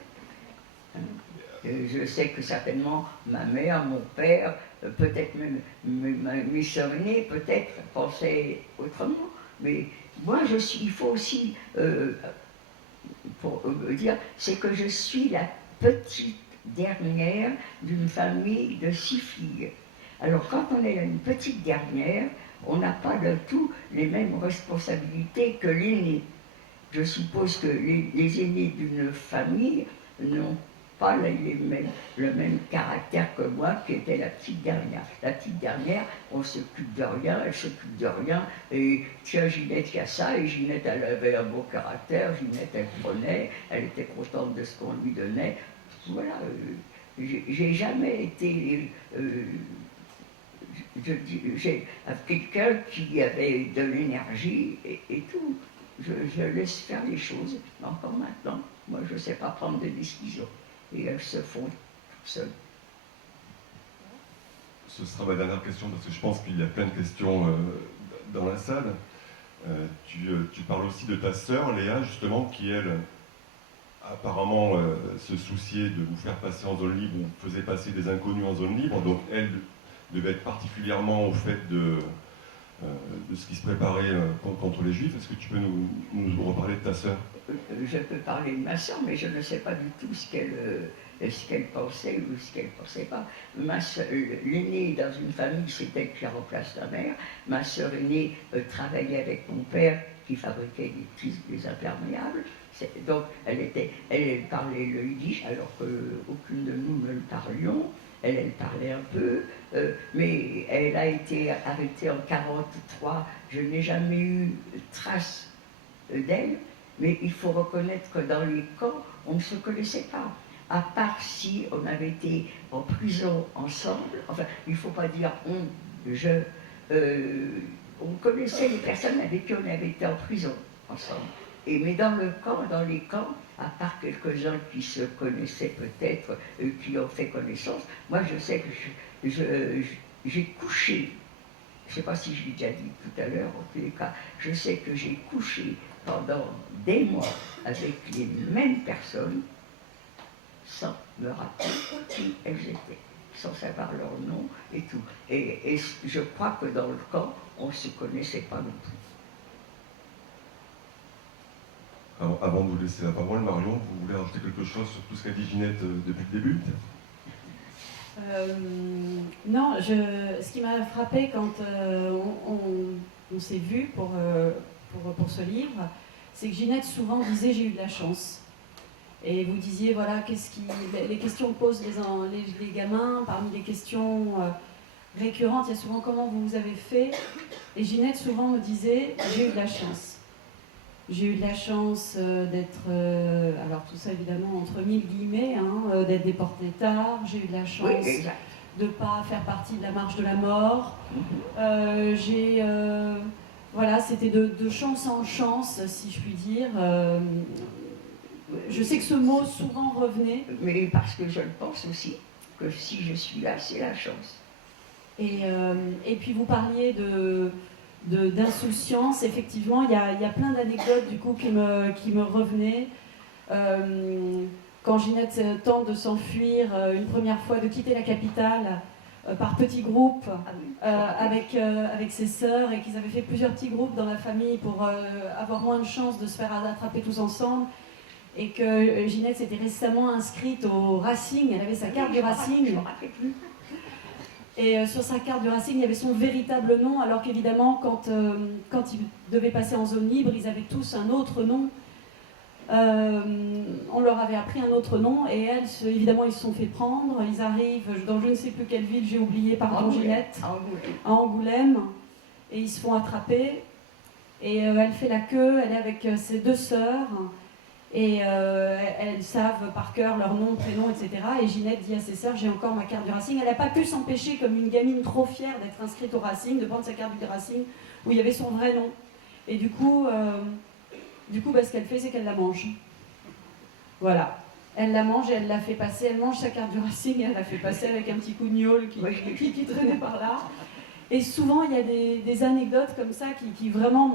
Je sais que certainement ma mère, mon père, peut-être même mes soeurs aînées, peut-être pensaient autrement, mais moi il faut aussi pour dire, c'est que je suis la petite dernière d'une famille de 6 filles. Alors quand on est une petite dernière, on n'a pas de tout les mêmes responsabilités que l'aîné. Je suppose que les aînés d'une famille n'ont pas le même caractère que moi, qui était la petite dernière. La petite dernière, on s'occupe de rien, elle s'occupe de rien, et tiens, Ginette, il y a ça, et Ginette, elle avait un beau caractère, Ginette, elle prenait, elle était contente de ce qu'on lui donnait. Voilà, j'ai jamais été... j'ai quelqu'un qui avait de l'énergie et tout. Je laisse faire les choses, mais encore maintenant, moi je ne sais pas prendre de décisions. Et elles se font toutes seules. Ce sera ma dernière question, parce que je pense qu'il y a plein de questions dans la salle. Tu parles aussi de ta sœur, Léa, justement, qui, elle, apparemment se souciait de vous faire passer en zone libre, ou faisait passer des inconnus en zone libre, donc elle devait être particulièrement au fait de ce qui se préparait contre les Juifs. Est-ce que tu peux nous reparler de ta sœur? Je peux parler de ma sœur, mais je ne sais pas du tout ce qu'elle pensait ou ce qu'elle ne pensait pas. L'aînée dans une famille, c'est elle qui remplace la mère. Ma sœur aînée travaillait avec mon père qui fabriquait des imperméables. Donc elle parlait le yiddish alors qu'aucune de nous ne le parlions. Elle parlait un peu, mais elle a été arrêtée en 1943. Je n'ai jamais eu trace d'elle, mais il faut reconnaître que dans les camps, on ne se connaissait pas. À part si on avait été en prison ensemble, enfin, il ne faut pas dire on connaissait les personnes avec qui on avait été en prison ensemble. Mais dans les camps, à part quelques-uns qui se connaissaient peut-être, qui ont fait connaissance, moi je sais que j'ai couché, je ne sais pas si je l'ai déjà dit tout à l'heure, en tous les cas, je sais que j'ai couché pendant des mois avec les mêmes personnes, sans me rappeler qui elles étaient, sans savoir leur nom et tout. Et je crois que dans le camp, on ne se connaissait pas non plus. Alors, avant de vous laisser la parole, Marion, vous voulez rajouter quelque chose sur tout ce qu'a dit Ginette depuis le début? Non, ce qui m'a frappé quand on s'est vu pour ce livre, c'est que Ginette souvent disait « j'ai eu de la chance ». Et vous disiez, voilà, les questions que posent les gamins, parmi les questions récurrentes, il y a souvent « comment vous avez fait ?» Et Ginette souvent me disait « j'ai eu de la chance ». J'ai eu de la chance d'être, alors tout ça évidemment entre mille guillemets, d'être déportée tard. J'ai eu de la chance de ne pas faire partie de la marche de la mort. Voilà, c'était de chance en chance, si je puis dire. Je sais que ce mot souvent revenait. Mais parce que je le pense aussi, que si je suis là, c'est la chance. Et puis vous parliez d'insouciance, effectivement, il y a plein d'anecdotes du coup qui me revenaient. Quand Ginette tente de s'enfuir une première fois, de quitter la capitale par petits groupes avec ses sœurs, et qu'ils avaient fait plusieurs petits groupes dans la famille pour avoir moins de chances de se faire attraper tous ensemble, et que Ginette s'était récemment inscrite au Racing, elle avait sa carte du Racing. Et sur sa carte du Racing, il y avait son véritable nom, alors qu'évidemment, quand ils devaient passer en zone libre, ils avaient tous un autre nom. On leur avait appris un autre nom, et elles, évidemment, ils se sont fait prendre. Ils arrivent dans je ne sais plus quelle ville, j'ai oublié, pardon Ginette, à Angoulême, et ils se font attraper. Et elle fait la queue, elle est avec ses deux sœurs, et elles savent par cœur leur nom, prénom, etc. Et Ginette dit à ses sœurs, j'ai encore ma carte du Racing. Elle n'a pas pu s'empêcher, comme une gamine trop fière d'être inscrite au Racing, de prendre sa carte du Racing, où il y avait son vrai nom. Et du coup, ce qu'elle fait, c'est qu'elle la mange. Voilà. Elle la mange et elle la fait passer. Elle mange sa carte du Racing et elle la fait passer avec un petit coup de gnôle qui traînait par là. Et souvent, il y a des anecdotes comme ça qui vraiment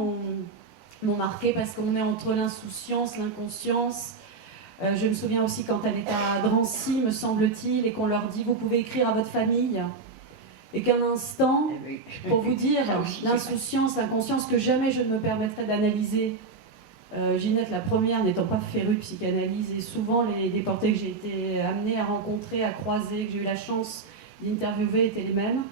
m'ont marqué, parce qu'on est entre l'insouciance, l'inconscience. Je me souviens aussi quand elle est à Drancy, me semble-t-il, et qu'on leur dit « vous pouvez écrire à votre famille ». Et qu'un instant, pour vous dire, l'insouciance, l'inconscience que jamais je ne me permettrais d'analyser. Ginette, la première, n'étant pas férue de psychanalyse, et souvent les déportés que j'ai été amenée à rencontrer, à croiser, que j'ai eu la chance d'interviewer étaient les mêmes.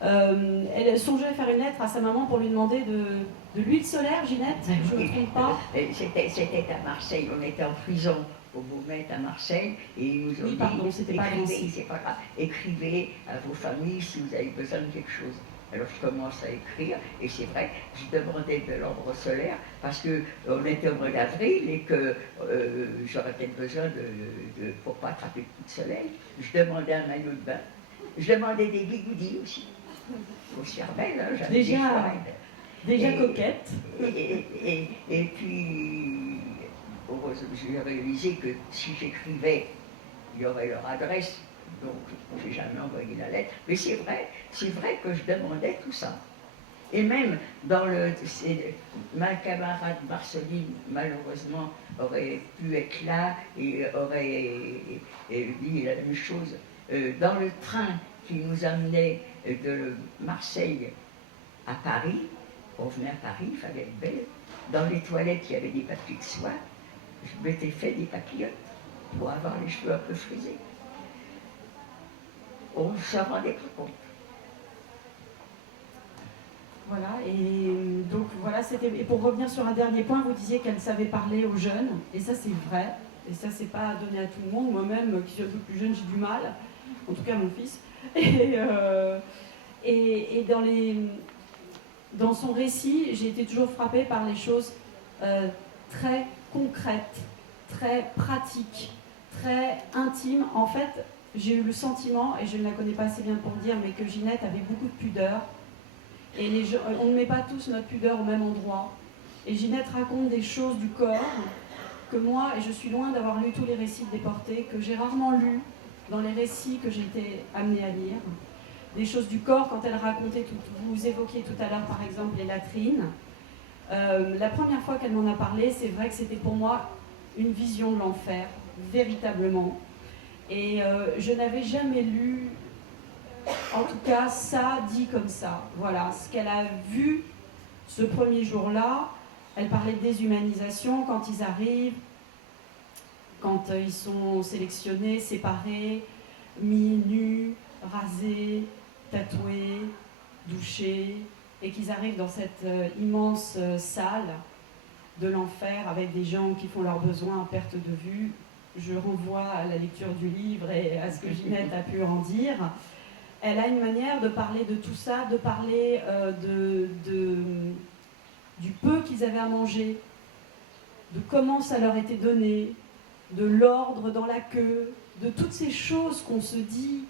Elle songeait à faire une lettre à sa maman pour lui demander de l'huile solaire, Ginette, je ne me trompe pas. C'était à Marseille, on était en prison au Beaumet à Marseille, et ils nous ont Oui, pardon, c'était pas écrivez, Nancy. c'est pas grave, écrivez à vos familles si vous avez besoin de quelque chose. Alors je commence à écrire, et c'est vrai, je demandais de l'ambre solaire, parce qu'on était au mois d'avril, et que j'aurais peut-être besoin pour pas attraper le coup de soleil, je demandais un maillot de bain, je demandais des bigoudis aussi. Il faut se faire belle, hein, j'avais des chouettes. Déjà coquette. Et puis, j'ai réalisé que si j'écrivais, il y aurait leur adresse, donc je n'ai jamais envoyé la lettre. Mais c'est vrai que je demandais tout ça. Et même ma camarade Marceline, malheureusement, aurait pu être là et aurait dit la même chose. Dans le train qui nous amenait de Marseille à Paris, on venait à Paris, il fallait être belle. Dans les toilettes, il y avait des papiers de soie. Je m'étais fait des papillotes pour avoir les cheveux un peu frisés. On ne se rendait pas compte. Voilà, et donc voilà, c'était. Et pour revenir sur un dernier point, vous disiez qu'elle savait parler aux jeunes, et ça c'est vrai, et ça c'est pas donné à tout le monde. Moi-même, qui suis un peu plus jeune, j'ai du mal, en tout cas mon fils. Et dans son récit, j'ai été toujours frappée par les choses très concrètes, très pratiques, très intimes. En fait, j'ai eu le sentiment, et je ne la connais pas assez bien pour le dire, mais que Ginette avait beaucoup de pudeur. Et on ne met pas tous notre pudeur au même endroit. Et Ginette raconte des choses du corps que moi, et je suis loin d'avoir lu tous les récits de déportés, que j'ai rarement lus dans les récits que j'ai été amenée à lire. Des choses du corps, quand elle racontait, vous évoquiez tout à l'heure par exemple les latrines. La première fois qu'elle m'en a parlé, c'est vrai que c'était pour moi une vision de l'enfer, véritablement. Et je n'avais jamais lu, en tout cas, ça dit comme ça. Voilà, ce qu'elle a vu ce premier jour-là, elle parlait de déshumanisation quand ils arrivent, quand ils sont sélectionnés, séparés, mis nus, rasés, tatoués, douchés, et qu'ils arrivent dans cette immense salle de l'enfer avec des gens qui font leurs besoins à perte de vue. Je renvoie à la lecture du livre et à ce que Ginette a pu en dire. Elle a une manière de parler de tout ça, de parler du peu qu'ils avaient à manger, de comment ça leur était donné, de l'ordre dans la queue, de toutes ces choses qu'on se dit.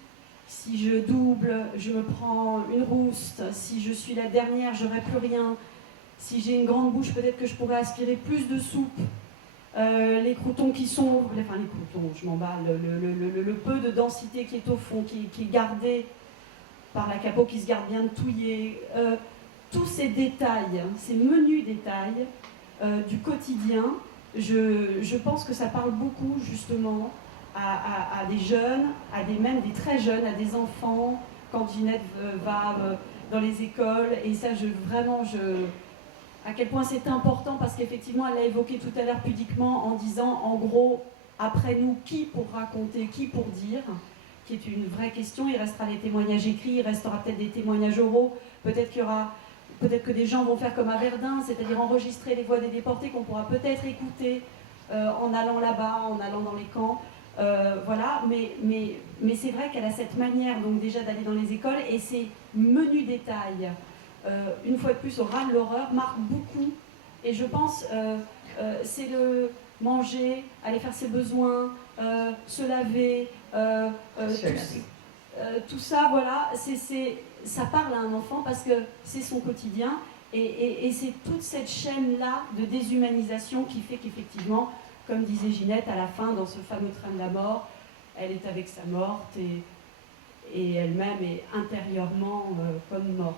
Si je double, je me prends une rouste. Si je suis la dernière, j'aurai plus rien. Si j'ai une grande bouche, peut-être que je pourrais aspirer plus de soupe. Les croutons qui sont... Enfin, les croutons, je m'emballe. Le peu de densité qui est au fond, qui est gardé par la capo, qui se garde bien de touiller. Tous ces détails, ces menus détails du quotidien, je pense que ça parle beaucoup, justement, à des jeunes, même des très jeunes, à des enfants, quand Ginette va dans les écoles. Et ça, à quel point c'est important, parce qu'effectivement, elle l'a évoqué tout à l'heure pudiquement, en disant, en gros, après nous, qui pour raconter, qui pour dire, qui est une vraie question. Il restera les témoignages écrits, il restera peut-être des témoignages oraux, peut-être que des gens vont faire comme à Verdun, c'est-à-dire enregistrer les voix des déportés qu'on pourra peut-être écouter en allant là-bas, en allant dans les camps. Voilà, mais c'est vrai qu'elle a cette manière donc déjà d'aller dans les écoles, et ces menus détails, une fois de plus au ras de l'horreur, marquent beaucoup. Et je pense c'est le manger, aller faire ses besoins, se laver, tout ça, voilà, ça parle à un enfant parce que c'est son quotidien, et c'est toute cette chaîne-là de déshumanisation qui fait qu'effectivement, comme disait Ginette, à la fin, dans ce fameux train de la mort, elle est avec sa morte, et elle-même est intérieurement comme morte.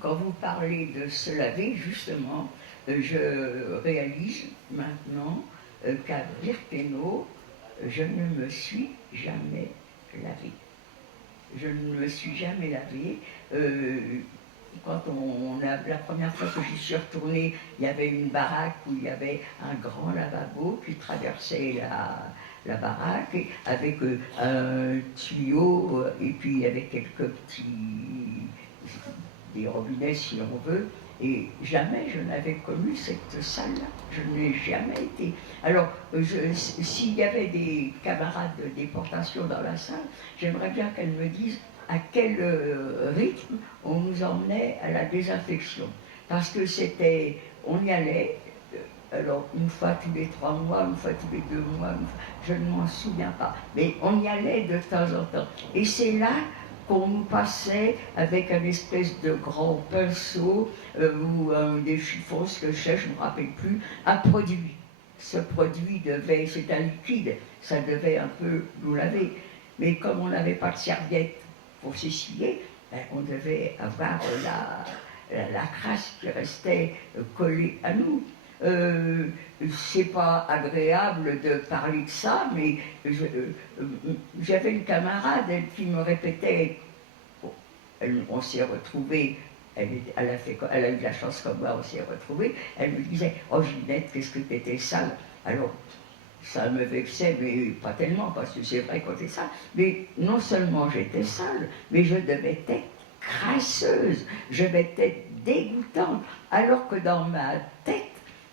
Quand vous parlez de se laver, justement, je réalise maintenant qu'à Birkenau, je ne me suis jamais lavée. Je ne me suis jamais lavée. La première fois que j'y suis retournée, il y avait une baraque où il y avait un grand lavabo qui traversait la baraque, avec un tuyau, et puis il y avait quelques petits... des robinets si on veut, Et jamais je n'avais connu cette salle-là. Je n'ai jamais été. Alors, s'il y avait des camarades de déportation dans la salle, j'aimerais bien qu'elles me disent à quel rythme on nous emmenait à la désinfection. Parce que c'était, on y allait, alors une fois tous les 3 mois, une fois tous les 2 mois, je ne m'en souviens pas, mais on y allait de temps en temps. Et c'est là qu'on nous passait avec un espèce de grand pinceau ou des chiffons, ce que je ne me rappelle plus, un produit. Ce produit devait, c'est un liquide, ça devait un peu nous laver. Mais comme on n'avait pas de serviette pour s'essuyer, ben, on devait avoir la crasse qui restait collée à nous. C'est pas agréable de parler de ça, mais j'avais une camarade qui me répétait, bon, on s'est retrouvés, elle a eu de la chance comme moi, on s'est retrouvés, elle me disait, oh Ginette, qu'est-ce que t'étais sale. Alors, ça me vexait, mais pas tellement, parce que c'est vrai qu'on était sale, mais non seulement j'étais sale, mais je devais être crasseuse, je devais être dégoûtante, alors que dans ma tête,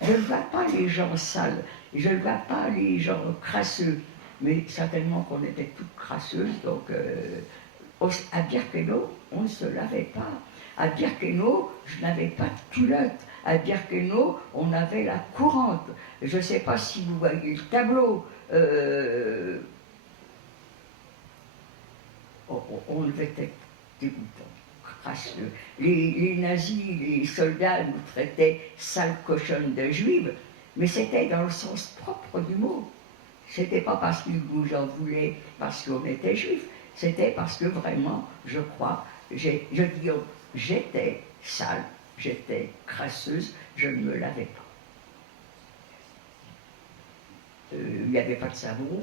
je ne vois pas les gens sales, je ne vois pas les gens crasseux, mais certainement qu'on était toutes crasseuses, donc à Birkenau, on ne se lavait pas. À Birkenau, je n'avais pas de culotte. À Birkenau, on avait la courante. Je ne sais pas si vous voyez le tableau. On devait être dégoûtant. Les nazis, les soldats nous traitaient sale cochonne de juive, mais c'était dans le sens propre du mot. C'était pas parce qu'ils nous en voulaient parce qu'on était juifs, c'était parce que vraiment, je crois, j'étais sale, j'étais crasseuse, je ne me lavais pas. Il n'y avait pas de savon,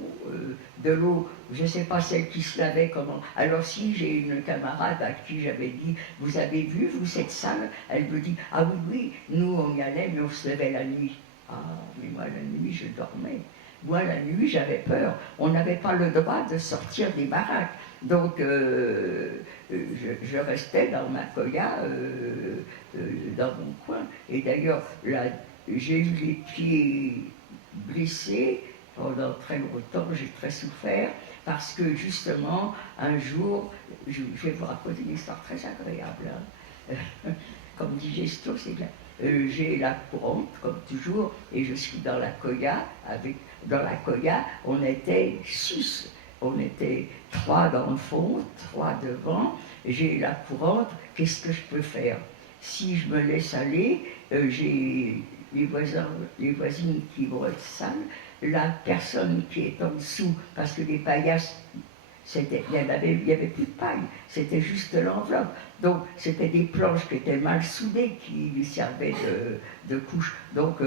de l'eau, je ne sais pas celle qui se lavait comment. Alors si j'ai une camarade à qui j'avais dit, vous avez vu, vous êtes sale, elle me dit, ah oui, oui, nous on y allait, mais on se levait la nuit. Ah, mais moi la nuit je dormais. Moi la nuit j'avais peur, on n'avait pas le droit de sortir des baraques. Donc je restais dans ma koya, dans mon coin. Et d'ailleurs, j'ai eu les pieds blessé pendant très longtemps, j'ai très souffert, parce que justement, un jour, je vais vous raconter une histoire très agréable, hein. Comme digestion, c'est bien. J'ai la courante, comme toujours, et je suis dans la koya. Dans la koya, on était 6, on était 3 dans le fond, 3 devant, j'ai la courante, qu'est-ce que je peux faire? Si je me laisse aller, j'ai les voisines qui vont être sales, la personne qui est en dessous, parce que les paillasses, il n'y avait plus de paille, c'était juste l'enveloppe. Donc c'était des planches qui étaient mal soudées, qui lui servaient de couche. Donc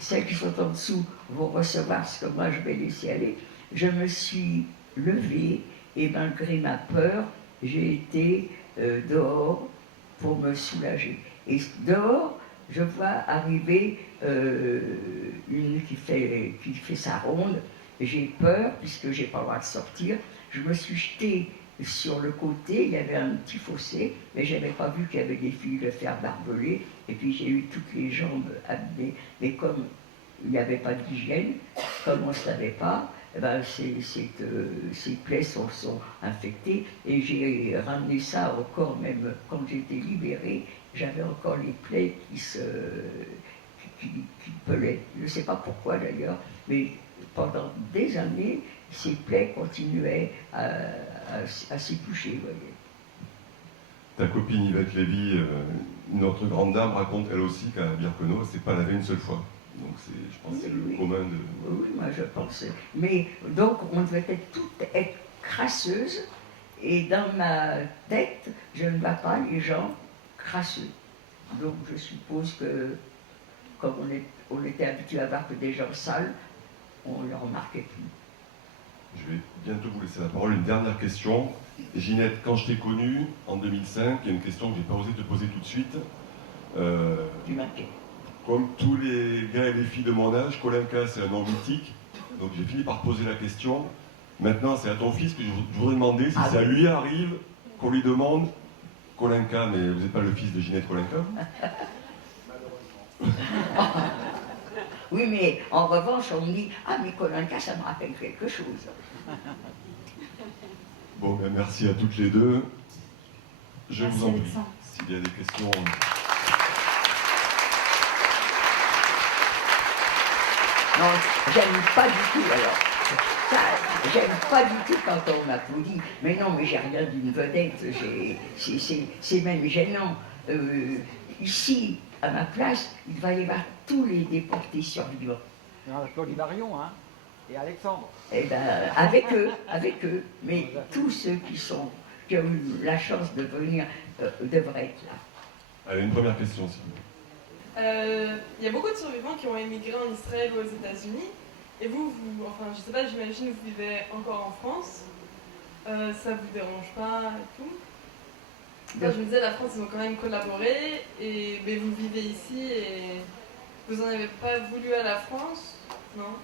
celles qui sont en dessous vont recevoir ce que moi je vais laisser aller. Je me suis levée et malgré ma peur, j'ai été dehors pour me soulager. Et dehors, je vois arriver une qui fait sa ronde. J'ai peur, puisque j'ai pas le droit de sortir. Je me suis jetée sur le côté, il y avait un petit fossé, mais je n'avais pas vu qu'il y avait des fils de fer barbelés. Et puis j'ai eu toutes les jambes abîmées. Mais comme il n'y avait pas d'hygiène, comme on ne savait pas, eh ben ces plaies sont infectées. Et j'ai ramené ça encore, même quand j'étais libérée, j'avais encore les plaies qui pelaient. Je ne sais pas pourquoi d'ailleurs, mais pendant des années, ces plaies continuaient à s'éplucher, vous voyez. Ta copine Yvette Lévy, notre grande dame, raconte elle aussi qu'à Birkenau, elle ne s'est pas lavée une seule fois. Donc je pense que c'est le commun de... Oui, moi je pense. Mais donc on devait toutes être crasseuses, et dans ma tête, je ne vois pas les gens crasseux. Donc je suppose que, comme on était habitué à voir que des gens sales, on ne le remarquait plus. Je vais bientôt vous laisser la parole. Une dernière question. Ginette, quand je t'ai connue, en 2005, il y a une question que je n'ai pas osé te poser tout de suite. Du maquet. Comme tous les gars et les filles de mon âge, Kolenka, c'est un nom mythique. Donc j'ai fini par poser la question. Maintenant, c'est à ton fils que je voudrais demander si ça lui arrive qu'on lui demande Kolinka, mais vous n'êtes pas le fils de Ginette Kolinka? Oui, mais en revanche, on me dit « Ah, mais Kolinka, ça me rappelle quelque chose. » Bon, ben merci à toutes les deux. Je Merci, vous en prie, Alexandre. s'il y a des questions. Non, j'aime pas du tout, alors. Ça, j'aime pas du tout quand on m'applaudit. Mais non, mais j'ai rien d'une vedette. C'est même gênant. Ici, à ma place, il va y avoir tous les déportés survivants. On applaudit Marion, hein, et Alexandre. Eh ben, avec eux. Mais tous ceux qui ont eu la chance de venir devraient être là. Allez, une première question, s'il vous plaît. Il y a beaucoup de survivants qui ont émigré en Israël ou aux États-Unis. Et vous, enfin, je sais pas, j'imagine que vous vivez encore en France. Ça vous dérange pas et tout? Moi, je me disais, la France, ils ont quand même collaboré. Mais vous vivez ici et vous en avez pas voulu à la France, non?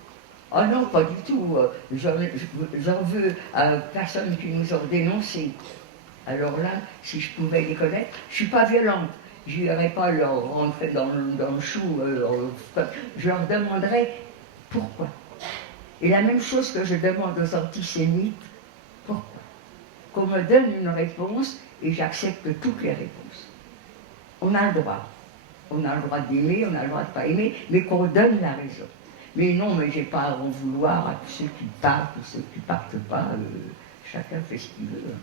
Oh non, pas du tout. J'en veux à personne qui nous ont dénoncés. Alors là, si je pouvais les connaître, je suis pas violente. Je n'irais pas leur rentrer dans le chou. Je leur demanderais pourquoi. Et la même chose que je demande aux antisémites, pourquoi. Qu'on me donne une réponse et j'accepte toutes les réponses. On a le droit. On a le droit d'aimer, on a le droit de ne pas aimer, mais qu'on donne la raison. Mais non, mais j'ai pas à en vouloir à tous ceux qui partent ou ceux qui partent pas. Chacun fait ce qu'il veut.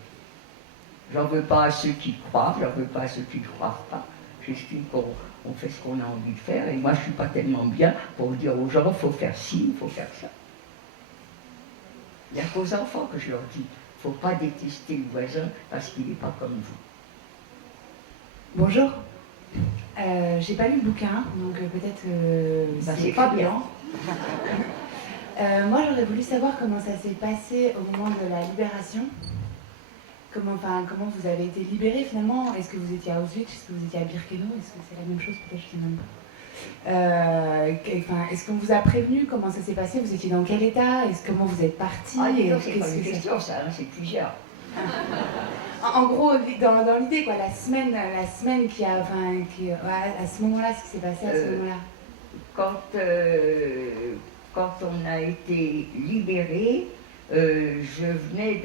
J'en veux pas à ceux qui croient, j'en veux pas à ceux qui ne croient pas. J'estime qu'on fait ce qu'on a envie de faire, et moi je ne suis pas tellement bien pour dire aux gens, il faut faire ci, il faut faire ça. Il n'y a qu'aux enfants que je leur dis, il ne faut pas détester le voisin parce qu'il n'est pas comme vous. Bonjour. J'ai pas lu le bouquin, donc peut-être c'est pas bien. Moi j'aurais voulu savoir comment ça s'est passé au moment de la libération. Comment vous avez été libéré finalement? Est-ce que vous étiez à Auschwitz? Est-ce que vous étiez à Birkenau? Est-ce que c'est la même chose? Peut-être, je ne sais même pas. Est-ce qu'on vous a prévenu? Comment ça s'est passé? Vous étiez dans quel état? Comment vous êtes parti? Ah, non, c'est pas une question, ça, hein, c'est plusieurs. En gros, dans l'idée, quoi, la semaine qui a, à ce moment-là, ce qui s'est passé à ce moment-là. Quand on a été libéré, je venais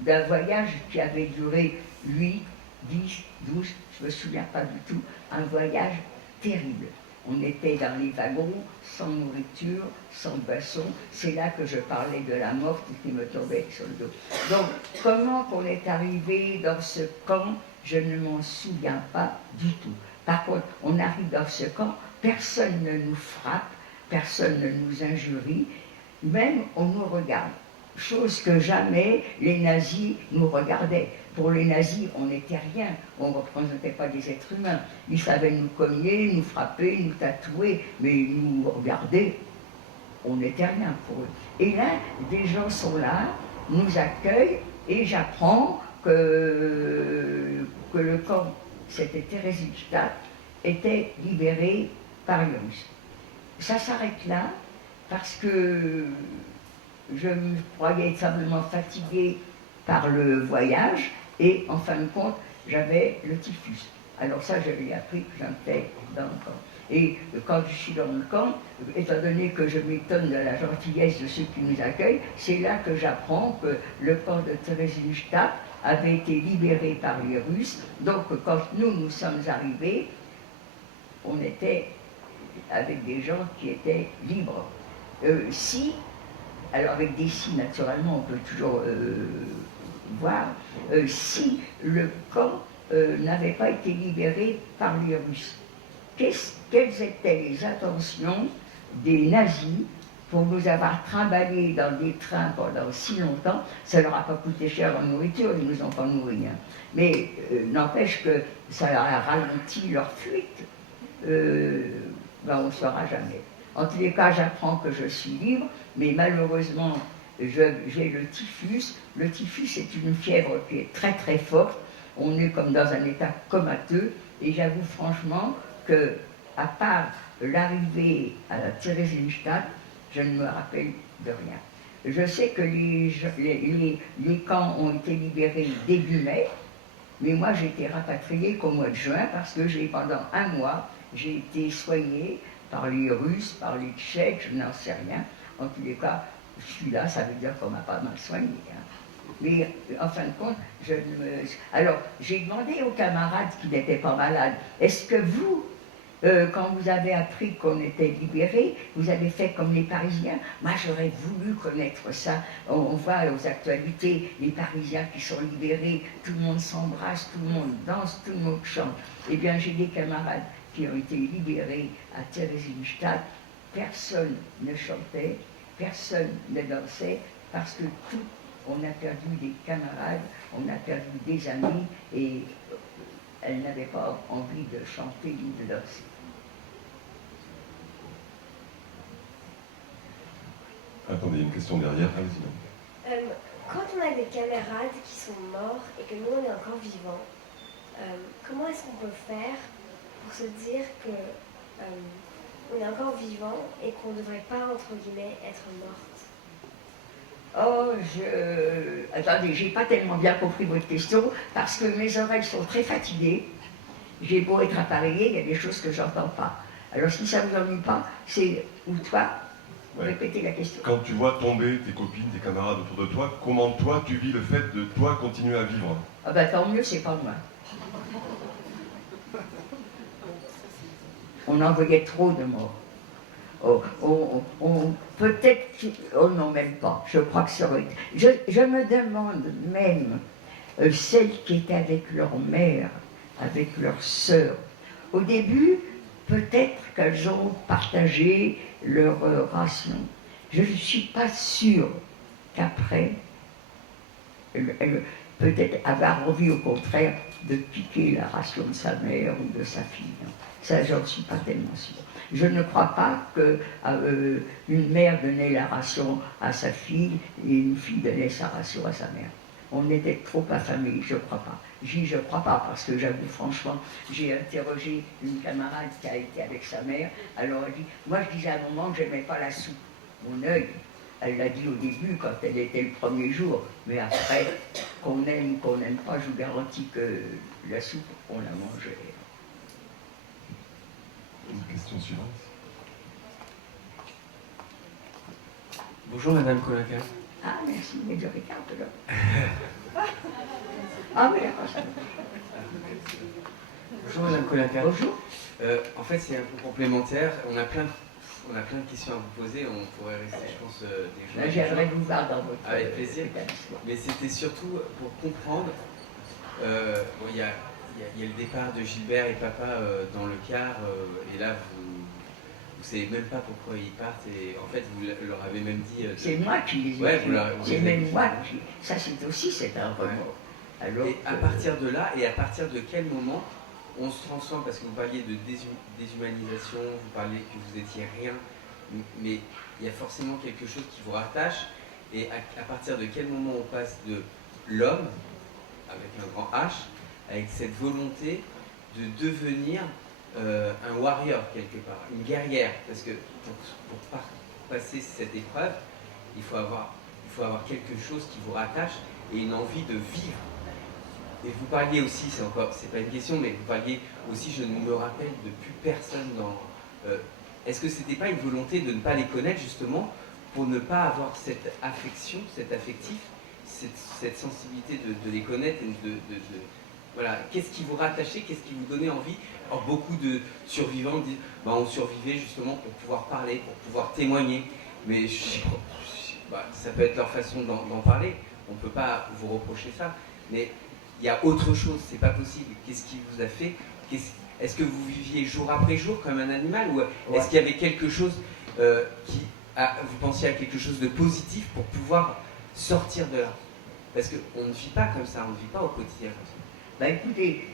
d'un voyage qui avait duré 8, 10, 12, je ne me souviens pas du tout, un voyage terrible. On était dans les wagons, sans nourriture, sans boisson. C'est là que je parlais de la mort qui me tombait sur le dos. Donc, comment qu'on est arrivé dans ce camp, je ne m'en souviens pas du tout. Par contre, on arrive dans ce camp, personne ne nous frappe, personne ne nous injurie, même on nous regarde. Chose que jamais les nazis nous regardaient. Pour les nazis, on n'était rien, on ne représentait pas des êtres humains. Ils savaient nous cogner, nous frapper, nous tatouer, mais nous regarder, on n'était rien pour eux. Et là, des gens sont là, nous accueillent, et j'apprends que le camp, c'était Theresienstadt, était libéré par les Russes. Ça s'arrête là, parce que je me croyais simplement fatiguée par le voyage, et en fin de compte, j'avais le typhus. Alors ça, j'avais appris que j'étais dans le camp. Et quand je suis dans le camp, étant donné que je m'étonne de la gentillesse de ceux qui nous accueillent, c'est là que j'apprends que le camp de Theresienstadt avait été libéré par les Russes. Donc quand nous sommes arrivés, on était avec des gens qui étaient libres. Alors avec des si, naturellement, on peut toujours voir, si le camp n'avait pas été libéré par les Russes. Quelles étaient les intentions des nazis pour nous avoir trimballés dans des trains pendant si longtemps? Ça leur a pas coûté cher en nourriture, ils nous ont pas nourris. Hein. Mais n'empêche que ça a ralenti leur fuite. On ne saura jamais. En tous les cas, j'apprends que je suis libre, mais malheureusement, j'ai le typhus. Le typhus, c'est une fièvre qui est très très forte. On est comme dans un état comateux. Et j'avoue franchement que, à part l'arrivée à la Theresienstadt, je ne me rappelle de rien. Je sais que les camps ont été libérés début mai. Mais moi, j'ai été rapatriée qu'au mois de juin parce que pendant un mois, j'ai été soignée par les Russes, par les Tchèques, je n'en sais rien. En tous les cas, je suis là, ça veut dire qu'on m'a pas mal soignée. Hein. Mais en fin de compte, alors j'ai demandé aux camarades qui n'étaient pas malades, est-ce que vous, quand vous avez appris qu'on était libérés, vous avez fait comme les Parisiens? Moi, j'aurais voulu connaître ça. On voit aux actualités les Parisiens qui sont libérés, tout le monde s'embrasse, tout le monde danse, tout le monde chante. Eh bien, j'ai des camarades qui ont été libérés à Theresienstadt. Personne ne chantait, personne ne dansait, parce que on a perdu des camarades, on a perdu des amis, et elles n'avaient pas envie de chanter ni de danser. Attendez, il y a une question derrière. Allez-y. Quand on a des camarades qui sont morts et que nous on est encore vivants, comment est-ce qu'on peut faire pour se dire que on est encore vivant et qu'on ne devrait pas, entre guillemets, être morte? Oh, attendez, j'ai pas tellement bien compris votre question, parce que mes oreilles sont très fatiguées. J'ai beau être appareillée, il y a des choses que j'entends pas. Alors si ça vous ennuie pas, c'est... Ou toi, répétez la question. Quand tu vois tomber tes copines, tes camarades autour de toi, comment toi tu vis le fait de toi continuer à vivre? Ah bah tant mieux, c'est pas moi. On envoyait trop de morts. Peut-être, non, même pas, je crois que ça aurait été. Je me demande même, celles qui étaient avec leur mère, avec leur sœur, au début, peut-être qu'elles ont partagé leur ration. Je ne suis pas sûre qu'après, peut-être avoir envie au contraire de piquer la ration de sa mère ou de sa fille. Ça, j'en suis pas tellement sûre. Je ne crois pas qu'une mère donnait la ration à sa fille et une fille donnait sa ration à sa mère. On était trop affamés, je ne crois pas. Je ne crois pas parce que j'avoue franchement, j'ai interrogé une camarade qui a été avec sa mère, alors elle dit, moi je disais à un moment que je n'aimais pas la soupe. Mon œil, elle l'a dit au début quand elle était le premier jour, mais après, qu'on aime ou qu'on n'aime pas, je vous garantis que la soupe, on la mangeait. Une question suivante. Bonjour Madame Colinca. Ah merci, mais je regarde là. Ah mais Bonjour Madame Colinca. Bonjour. En fait c'est un peu complémentaire, on a plein de questions à vous poser, on pourrait rester je pense des jours. J'aimerais vous voir dans votre... Avec plaisir. Mais c'était surtout pour comprendre, bon, il y a le départ de Gilbert et papa dans le car, et là vous savez même pas pourquoi ils partent, et en fait vous leur avez même dit... C'est moi qui les ai ouais, c'est même moi qui... Ça c'est aussi, c'est un remords. Alors, et à partir de là, et à partir de quel moment on se transforme, parce que vous parliez de déshumanisation, vous parliez que vous étiez rien, mais il y a forcément quelque chose qui vous rattache, et à partir de quel moment on passe de l'homme, avec un grand H, avec cette volonté de devenir un warrior quelque part, une guerrière, parce que pour passer cette épreuve, il faut avoir quelque chose qui vous rattache et une envie de vivre. Et vous parliez aussi, c'est pas une question, mais vous parliez aussi, je ne me rappelle de plus personne dans... Est-ce que c'était pas une volonté de ne pas les connaître justement pour ne pas avoir cette affection, cet affectif, cette sensibilité de les connaître et voilà, qu'est-ce qui vous rattachait, qu'est-ce qui vous donnait envie? Alors, beaucoup de survivants disent, bah, on survivait justement pour pouvoir parler, pour pouvoir témoigner, mais ça peut être leur façon d'en parler, on ne peut pas vous reprocher ça, mais il y a autre chose, c'est pas possible. Qu'est-ce qui vous a fait? Est-ce que vous viviez jour après jour comme un animal, ou est-ce qu'il y avait quelque chose vous pensiez à quelque chose de positif pour pouvoir sortir de là? Parce qu'on ne vit pas comme ça, on ne vit pas au quotidien comme ça. Ben écoutez,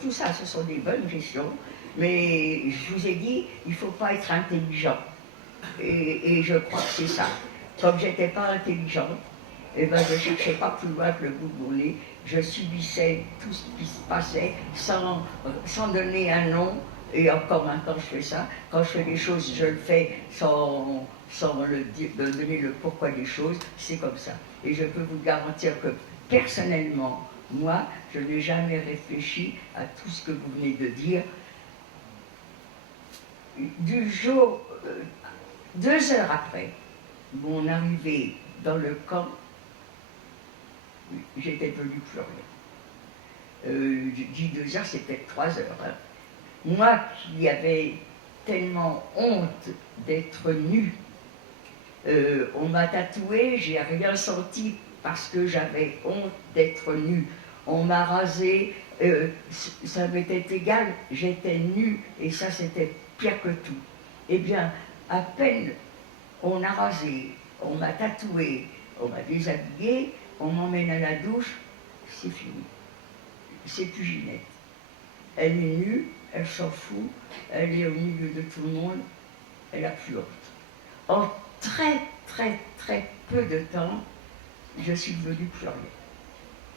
tout ça, ce sont des bonnes questions, mais je vous ai dit, il ne faut pas être intelligent. Et je crois que c'est ça. Comme je n'étais pas intelligente, eh ben, je ne cherchais pas plus loin que le bout de mon nez. Je subissais tout ce qui se passait sans donner un nom. Et encore maintenant, je fais ça. Quand je fais des choses, je le fais sans donner le pourquoi des choses. C'est comme ça. Et je peux vous garantir que personnellement, Moi, je n'ai jamais réfléchi à tout ce que vous venez de dire. Du jour, 2 heures après mon arrivée dans le camp, j'étais devenue plus rien. Je dis 2 heures, c'est peut-être 3 heures. Hein. Moi qui avais tellement honte d'être nue, on m'a tatoué, j'ai rien senti parce que j'avais honte d'être nue. On m'a rasé, ça m'était égal, j'étais nue et ça c'était pire que tout. Eh bien, à peine on a rasé, on m'a tatoué, on m'a déshabillé, on m'emmène à la douche, c'est fini. C'est plus Ginette. Elle est nue, elle s'en fout, elle est au milieu de tout le monde, elle a plus honte. En très peu de temps, je suis devenue plus rien.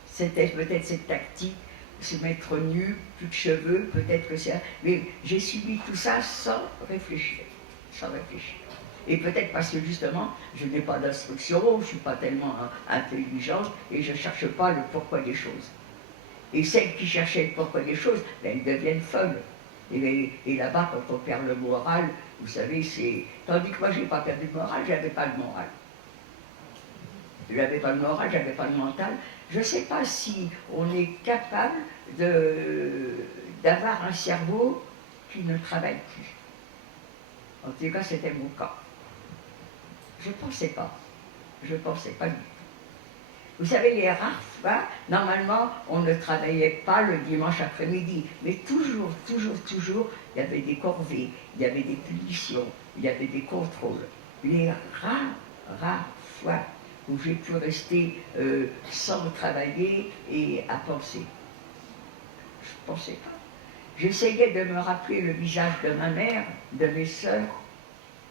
C'était peut-être cette tactique, se mettre nu, plus de cheveux, peut-être que c'est... Mais j'ai subi tout ça sans réfléchir. Sans réfléchir. Et peut-être parce que justement, je n'ai pas d'instruction, je ne suis pas tellement intelligente et je ne cherche pas le pourquoi des choses. Et celles qui cherchaient le pourquoi des choses, ben, elles deviennent folles. Et là-bas, quand on perd le moral, vous savez, c'est... Tandis que moi, je n'ai pas perdu le moral, je n'avais pas le moral. Je n'avais pas le moral, je n'avais pas le mental. Je ne sais pas si on est capable d'avoir un cerveau qui ne travaille plus. En tout cas, c'était mon cas. Je ne pensais pas. Je ne pensais pas du tout. Vous savez, les rares fois, normalement, on ne travaillait pas le dimanche après-midi. Mais toujours, il y avait des corvées, il y avait des punitions, il y avait des contrôles. Les rares fois où j'ai pu rester sans travailler et à penser. Je ne pensais pas. J'essayais de me rappeler le visage de ma mère, de mes sœurs.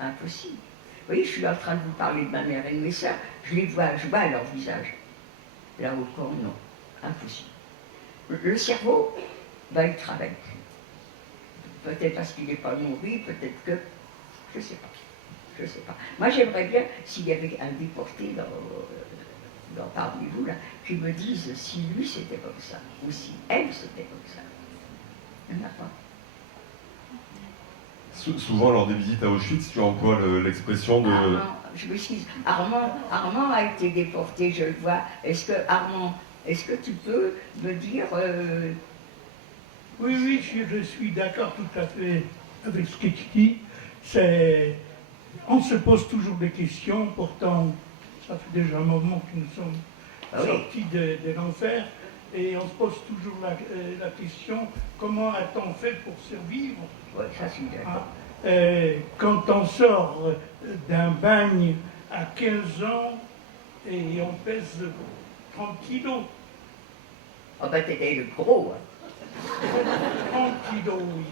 Impossible. Vous voyez, je suis en train de vous parler de ma mère et de mes sœurs, je vois leur visage. Là au corps, non. Impossible. Le cerveau, ben, il travaille plus. Peut-être parce qu'il n'est pas nourri, peut-être que... Je ne sais pas. Je ne sais pas. Moi, j'aimerais bien, s'il y avait un déporté parmi vous, là, qui me dise si lui c'était comme ça, ou si elle c'était comme ça. Il n'y en a pas. Souvent, lors des visites à Auschwitz, tu emploies l'expression de... Armand, je m'excuse. Armand a été déporté, je le vois. Armand, est-ce que tu peux me dire... Oui, je suis d'accord tout à fait avec ce que tu dis. On se pose toujours des questions, pourtant, ça fait déjà un moment que nous sommes sortis de l'enfer, et on se pose toujours la question, comment a-t-on fait pour survivre? Oui, ça c'est d'accord. Quand on sort d'un bagne à 15 ans, et on pèse 30 kilos. Ah ben t'étais le gros, hein. 30 kilos, oui.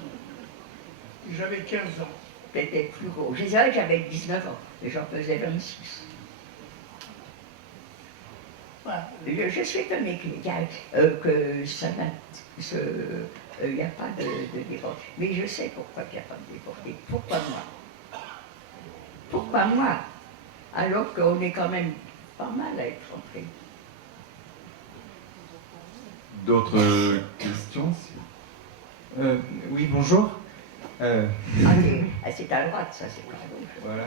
J'avais 15 ans. T'étais plus gros. Je disais que j'avais 19 ans, et j'en faisais 26. Ouais. Je suis étonnée que ça il n'y a pas de déporté. Mais je sais pourquoi il n'y a pas de déporté. Pourquoi moi? Pourquoi moi? Alors qu'on est quand même pas mal à être entré. D'autres questions? Oui, bonjour. C'est à droite, ça, c'est pas à gauche. Voilà.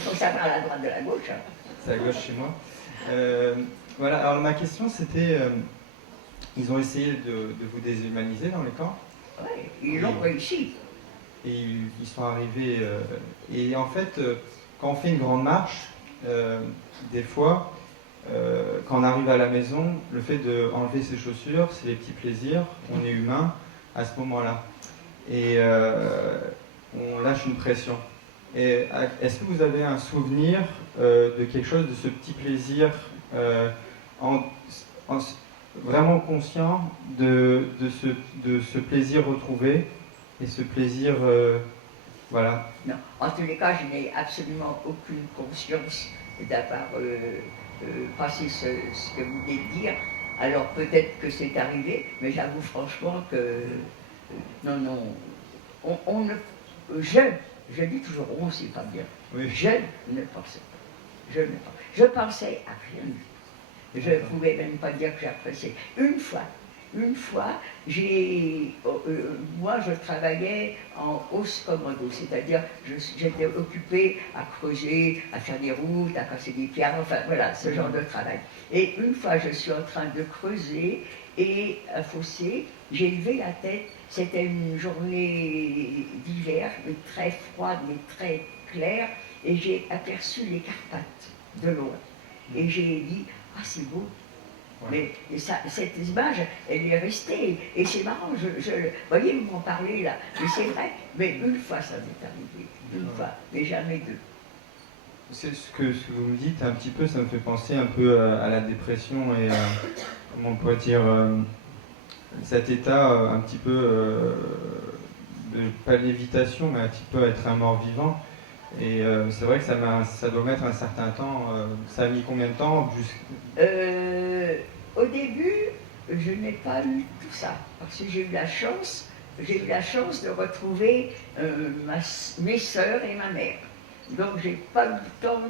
Faut savoir à la droite de la gauche. Hein. C'est à gauche chez moi. Voilà, alors ma question c'était, ils ont essayé de vous déshumaniser dans les camps. Oui, ils l'ont réussi. Et ils sont arrivés, et en fait, quand on fait une grande marche, des fois, quand on arrive à la maison, le fait d'enlever ses chaussures, c'est les petits plaisirs, on est humain à ce moment-là. Et on lâche une pression. Et est-ce que vous avez un souvenir de quelque chose, de ce petit plaisir, vraiment conscient de ce plaisir retrouvé et ce plaisir, voilà. Non, en tous les cas, je n'ai absolument aucune conscience d'avoir passé ce que vous venez de dire. Alors peut-être que c'est arrivé, mais j'avoue franchement que non, je dis toujours on, c'est pas bien. Oui. Je ne pensais pas. Je pensais à rien du tout. Je ne pouvais même pas dire que j'appréciais. Une fois, moi je travaillais en hausse commando, c'est-à-dire j'étais occupée à creuser, à faire des routes, à casser des pierres, enfin voilà, ce genre de travail. Et une fois je suis en train de creuser et un fossé, j'ai levé la tête, c'était une journée d'hiver, mais très froide, mais très claire, et j'ai aperçu les Carpates de loin. Et j'ai dit, ah c'est beau. Mais cette image, elle est restée. Et c'est marrant, vous voyez, vous m'en parlez là. Mais c'est vrai, mais une fois ça m'est arrivé. Une fois, mais jamais deux. C'est ce que vous me dites, un petit peu, ça me fait penser un peu à la dépression et comment on pourrait dire, cet état un petit peu, pas l'évitation, mais un petit peu être un mort-vivant. Et c'est vrai que ça doit mettre un certain temps. Ça a mis combien de temps Au début, je n'ai pas eu tout ça, parce que j'ai eu la chance de retrouver mes sœurs et ma mère. Donc j'ai pas eu le temps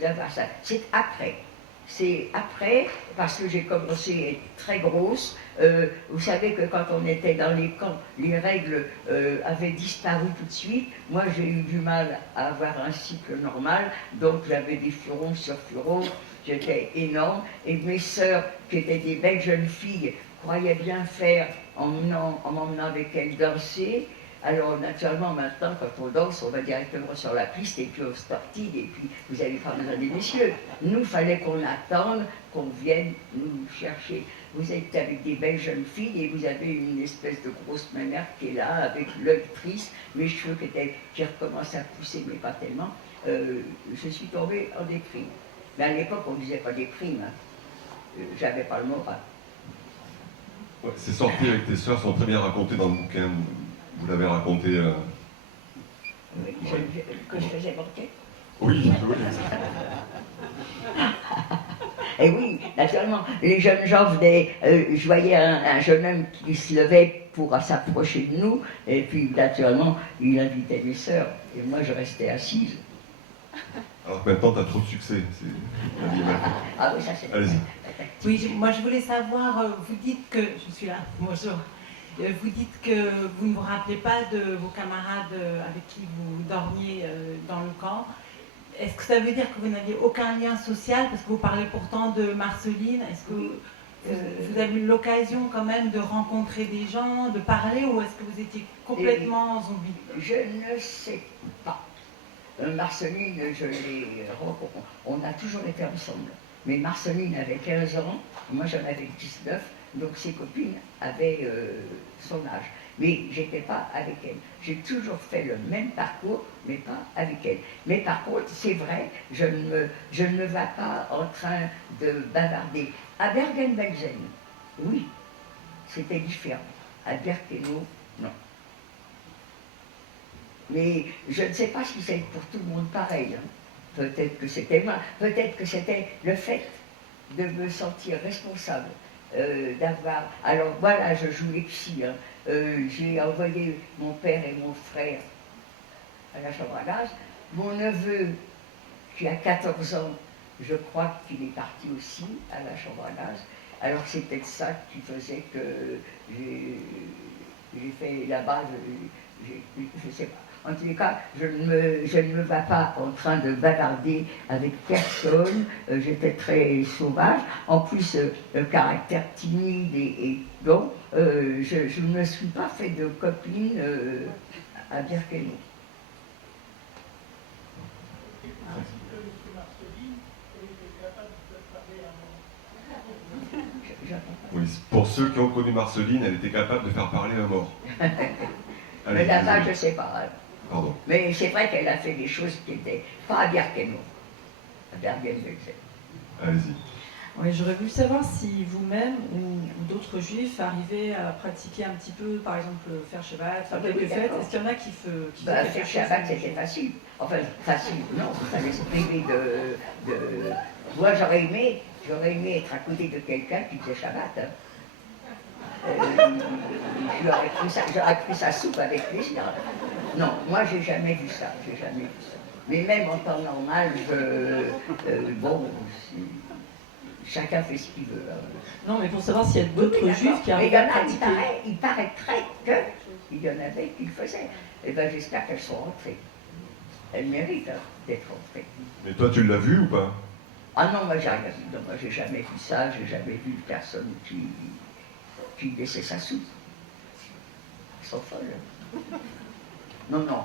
d'avoir ça. C'est après, parce que j'ai commencé à être très grosse. Vous savez que quand on était dans les camps, les règles avaient disparu tout de suite. Moi, j'ai eu du mal à avoir un cycle normal, donc j'avais des furons sur furons, j'étais énorme. Et mes sœurs, qui étaient des belles jeunes filles, croyaient bien faire en m'emmenant avec elles danser. Alors naturellement, maintenant, quand on danse, on va directement sur la piste et puis on se tortille et puis vous n'avez pas besoin des messieurs. Nous, il fallait qu'on attende, qu'on vienne nous chercher. Vous êtes avec des belles jeunes filles et vous avez une espèce de grosse mémère qui est là, avec l'œil triste, mes cheveux qui recommencent à pousser, mais pas tellement. Je suis tombée en déprime. Mais à l'époque, on ne disait pas déprime. J'avais pas le moral. Ouais, ces sorties avec tes sœurs sont très bien racontées dans le bouquin. Vous l'avez raconté. Oui, que je faisais porter. Oui, oui. Et oui, naturellement, les jeunes gens venaient, je voyais un jeune homme qui se levait pour s'approcher de nous, et puis naturellement, il invitait mes sœurs, et moi je restais assise. Alors que maintenant, tu as trop de succès. Ah oui, ça c'est... Allez-y. Oui, moi je voulais savoir, vous dites que, je suis là, bonjour, vous dites que vous ne vous rappelez pas de vos camarades avec qui vous dormiez dans le camp. Est-ce que ça veut dire que vous n'aviez aucun lien social? Parce que vous parlez pourtant de Marceline. Est-ce que vous avez eu l'occasion quand même de rencontrer des gens, de parler, ou est-ce que vous étiez complètement zombie? Je ne sais pas. Marceline, je l'ai rencontrée. On a toujours été ensemble. Mais Marceline avait 15 ans, moi j'en avais 19, donc ses copines avaient son âge. Mais je n'étais pas avec elle. J'ai toujours fait le même parcours, mais pas avec elle. Mais par contre, c'est vrai, je ne me vais pas en train de bavarder. À Bergen-Belsen, oui, c'était différent. À Birkenau, non. Mais je ne sais pas si c'est pour tout le monde pareil. Hein. Peut-être que c'était moi, peut-être que c'était le fait de me sentir responsable, d'avoir... Alors voilà, je joue les psys. Hein. J'ai envoyé mon père et mon frère à la chambre à gaz. Mon neveu, qui a 14 ans, je crois qu'il est parti aussi à la chambre à gaz. Alors c'est peut-être ça qui faisait que j'ai fait là-bas, je ne sais pas. En tous les cas, je ne me vais pas en train de bavarder avec personne. J'étais très sauvage. En plus, le caractère timide et donc, je ne me suis pas fait de copine à Birkenau. Oui, pour ceux qui ont connu Marceline, elle était capable de faire parler un mort. Mais là-bas, je ne sais pas. Pardon. Mais c'est vrai qu'elle a fait des choses qui n'étaient pas à Birkenau, à Bergen-Belsen. Allez-y. Oui, j'aurais voulu savoir si vous-même ou d'autres juifs arrivaient à pratiquer un petit peu, par exemple, faire Shabbat, faire quelques fêtes. Est-ce qu'il y en a qui font faire Shabbat, c'était facile. Enfin, facile, non, il fallait se priver de... Moi, j'aurais aimé être à côté de quelqu'un qui faisait Shabbat. Hein. J'aurais pris sa soupe avec plaisir. Non, moi, j'ai jamais vu ça, Mais même en temps normal, bon... chacun fait ce qu'il veut. Hein. Non, mais pour savoir s'il y a d'autres Oui, juifs qui mais il arrivent y en à a, pratiquer. il paraîtrait qu'il y en avait qui le faisaient. Et bien j'espère qu'elles sont rentrées. Elles méritent hein, d'être rentrées. Mais toi, tu l'as vu ou pas? Ah non, moi j'ai rien vu. Non, moi j'ai jamais vu ça, j'ai jamais vu de personne qui laissait sa soupe. Elles sont folles. Non, non,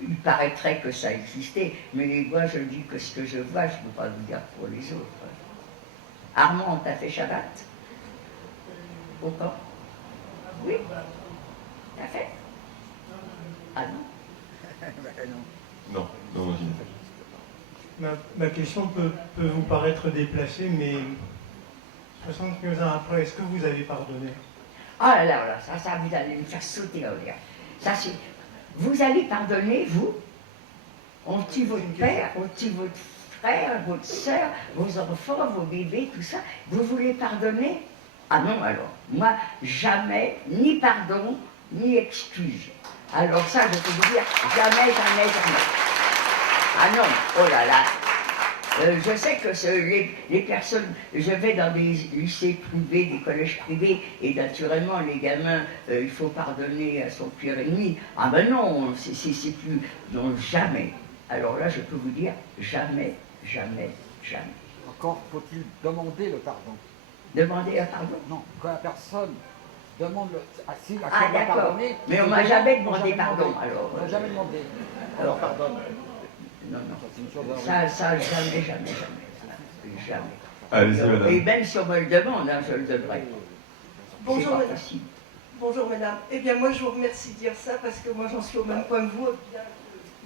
il paraîtrait que ça existait, mais moi je dis que ce que je vois, je ne peux pas vous dire pour les autres. Armand, t'as fait Shabbat? Au camp? Oui? T'as fait? Ah non? Non, non, j'y ai fait. Ma question peut vous paraître déplacée, mais 75 ans après, est-ce que vous avez pardonné? Ah là, ça vous allez me faire sauter en l'air. Ça c'est... Vous allez pardonner, vous? On tue votre père, on tue votre frère, votre soeur, vos enfants, vos bébés, tout ça. Vous voulez pardonner? Ah non, alors. Moi, jamais, ni pardon, ni excuse. Alors ça, je peux vous dire, jamais, jamais, jamais. Ah non, oh là là. Je sais que les personnes, je vais dans des lycées privés, des collèges privés, et naturellement, les gamins, il faut pardonner à son pire ennemi. Ah ben non, c'est plus... Non, jamais. Alors là, je peux vous dire, jamais, jamais, jamais. Encore faut-il demander le pardon. Demander un pardon? Non, quand la personne demande le... si la Ah personne va d'accord, pardonner, mais on m'a jamais demandé pardon, alors... On m'a jamais demandé. Alors, pardonne. Non, C'est une chose ça, jamais, jamais, jamais. Allez-y, madame. Et même si on me le demande, hein, je le donnerai. Bonjour, C'est pas madame. possible. Bonjour madame. Eh bien moi je vous remercie de dire ça parce que moi j'en suis au même point que vous,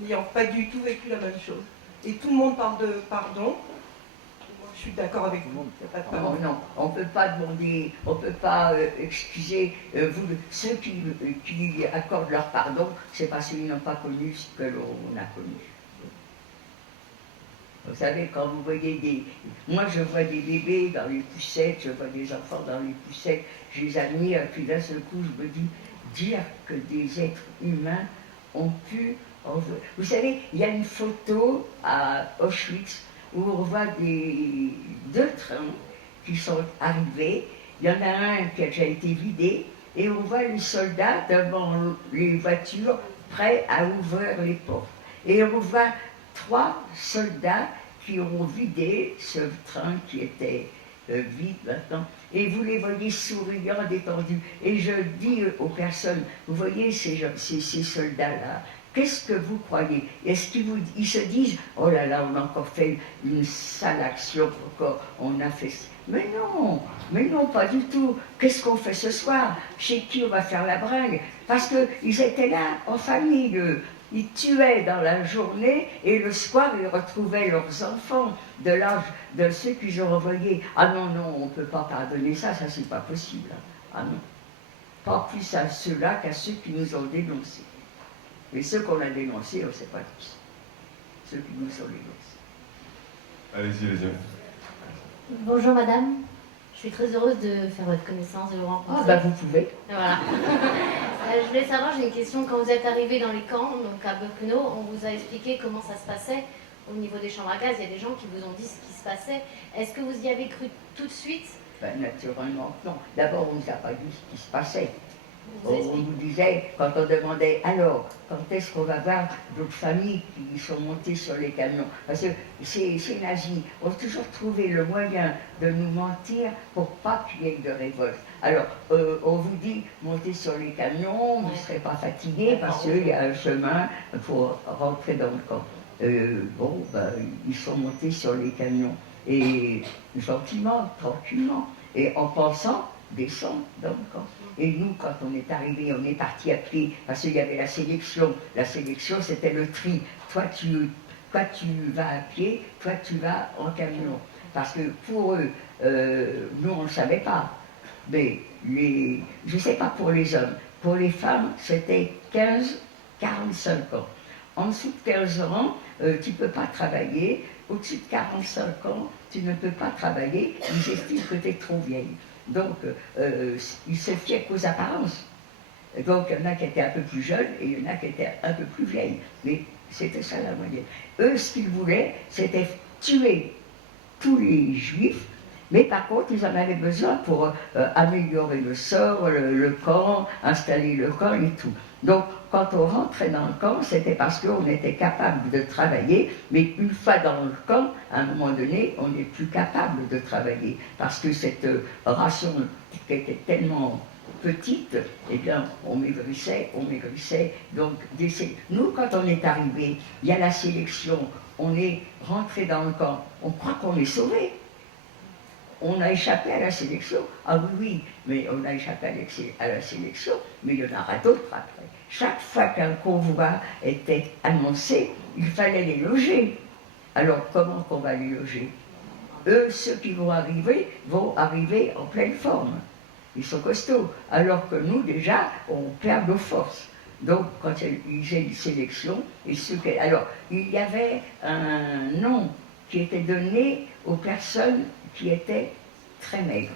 n'ayant pas du tout vécu la même chose. Et tout le monde parle de pardon. Moi je suis d'accord avec vous. Il n'y a pas de pardon. Oh non, on ne peut pas demander, on ne peut pas excuser ceux qui accordent leur pardon, c'est parce qu'ils n'ont pas connu ce que l'on a connu. Vous savez, quand vous voyez des... Moi, je vois des bébés dans les poussettes, je vois des enfants dans les poussettes, je les admire, et puis d'un seul coup, je me dis, dire que des êtres humains ont pu... Vous savez, il y a une photo à Auschwitz où on voit deux trains qui sont arrivés. Il y en a un qui a déjà été vidé, et on voit les soldats devant les voitures prêts à ouvrir les portes. Et on voit 3 soldats qui ont vidé ce train qui était vide maintenant. Et vous les voyez souriants, détendus. Et je dis aux personnes, vous voyez ces soldats-là, qu'est-ce que vous croyez? Est-ce qu'ils se disent, oh là là, on a encore fait une sale action, encore, on a fait... Mais non, pas du tout. Qu'est-ce qu'on fait ce soir? Chez qui on va faire la bringue? Parce qu'ils étaient là, en famille, eux. Ils tuaient dans la journée et le soir, ils retrouvaient leurs enfants de l'âge de ceux qu'ils ont envoyés. Ah non, on ne peut pas pardonner ça, c'est pas possible. Ah non. Pas plus à ceux-là qu'à ceux qui nous ont dénoncés. Mais ceux qu'on a dénoncés, on ne sait pas tous. Ceux qui nous ont dénoncés. Allez-y, les yeux. Bonjour madame, je suis très heureuse de faire votre connaissance, de vous rencontrer. Ah bah vous pouvez. Voilà. Je voulais savoir, j'ai une question, quand vous êtes arrivé dans les camps, donc à Birkenau, on vous a expliqué comment ça se passait au niveau des chambres à gaz, il y a des gens qui vous ont dit ce qui se passait. Est-ce que vous y avez cru tout de suite? Ben, naturellement, non. D'abord, on ne nous a pas dit ce qui se passait. On nous disait, quand on demandait, alors, quand est-ce qu'on va voir d'autres familles qui sont montées sur les camions? Parce que ces nazis ont toujours trouvé le moyen de nous mentir pour pas qu'il y ait de révolte. Alors, on vous dit, montez sur les camions, vous ne serez pas fatigués parce qu'il y a un chemin pour rentrer dans le camp. Ils sont montés sur les camions, et gentiment, tranquillement, et en pensant descendre dans le camp. Et nous, quand on est arrivé, on est parti à pied, parce qu'il y avait la sélection. La sélection, c'était le tri. Toi, tu vas à pied, toi, tu vas en camion. Parce que pour eux, nous, on ne savait pas. Mais je ne sais pas pour les hommes. Pour les femmes, c'était 15-45 ans. En dessous de 15 ans, tu ne peux pas travailler. Au-dessus de 45 ans, tu ne peux pas travailler. Ils estiment que tu es trop vieille. Donc, ils se fiaient qu'aux apparences. Donc, il y en a qui étaient un peu plus jeunes et il y en a qui étaient un peu plus vieilles. Mais c'était ça la moyenne. Eux, ce qu'ils voulaient, c'était tuer tous les juifs, mais par contre, ils en avaient besoin pour améliorer le sort, le camp, installer le camp et tout. Donc, quand on rentrait dans le camp, c'était parce qu'on était capable de travailler, mais une fois dans le camp, à un moment donné, on n'est plus capable de travailler, parce que cette ration qui était tellement petite, eh bien, on maigrissait. Donc, nous, quand on est arrivé, il y a la sélection, on est rentré dans le camp, on croit qu'on est sauvé. On a échappé à la sélection. Ah oui, mais on a échappé à la sélection, mais il y en aura d'autres après. Chaque fois qu'un convoi était annoncé, il fallait les loger. Alors, comment qu'on va les loger? Eux, ceux qui vont arriver en pleine forme. Ils sont costauds. Alors que nous, déjà, on perd nos forces. Donc, quand il y a une sélection, alors, il y avait un nom qui était donné aux personnes qui étaient très maigres.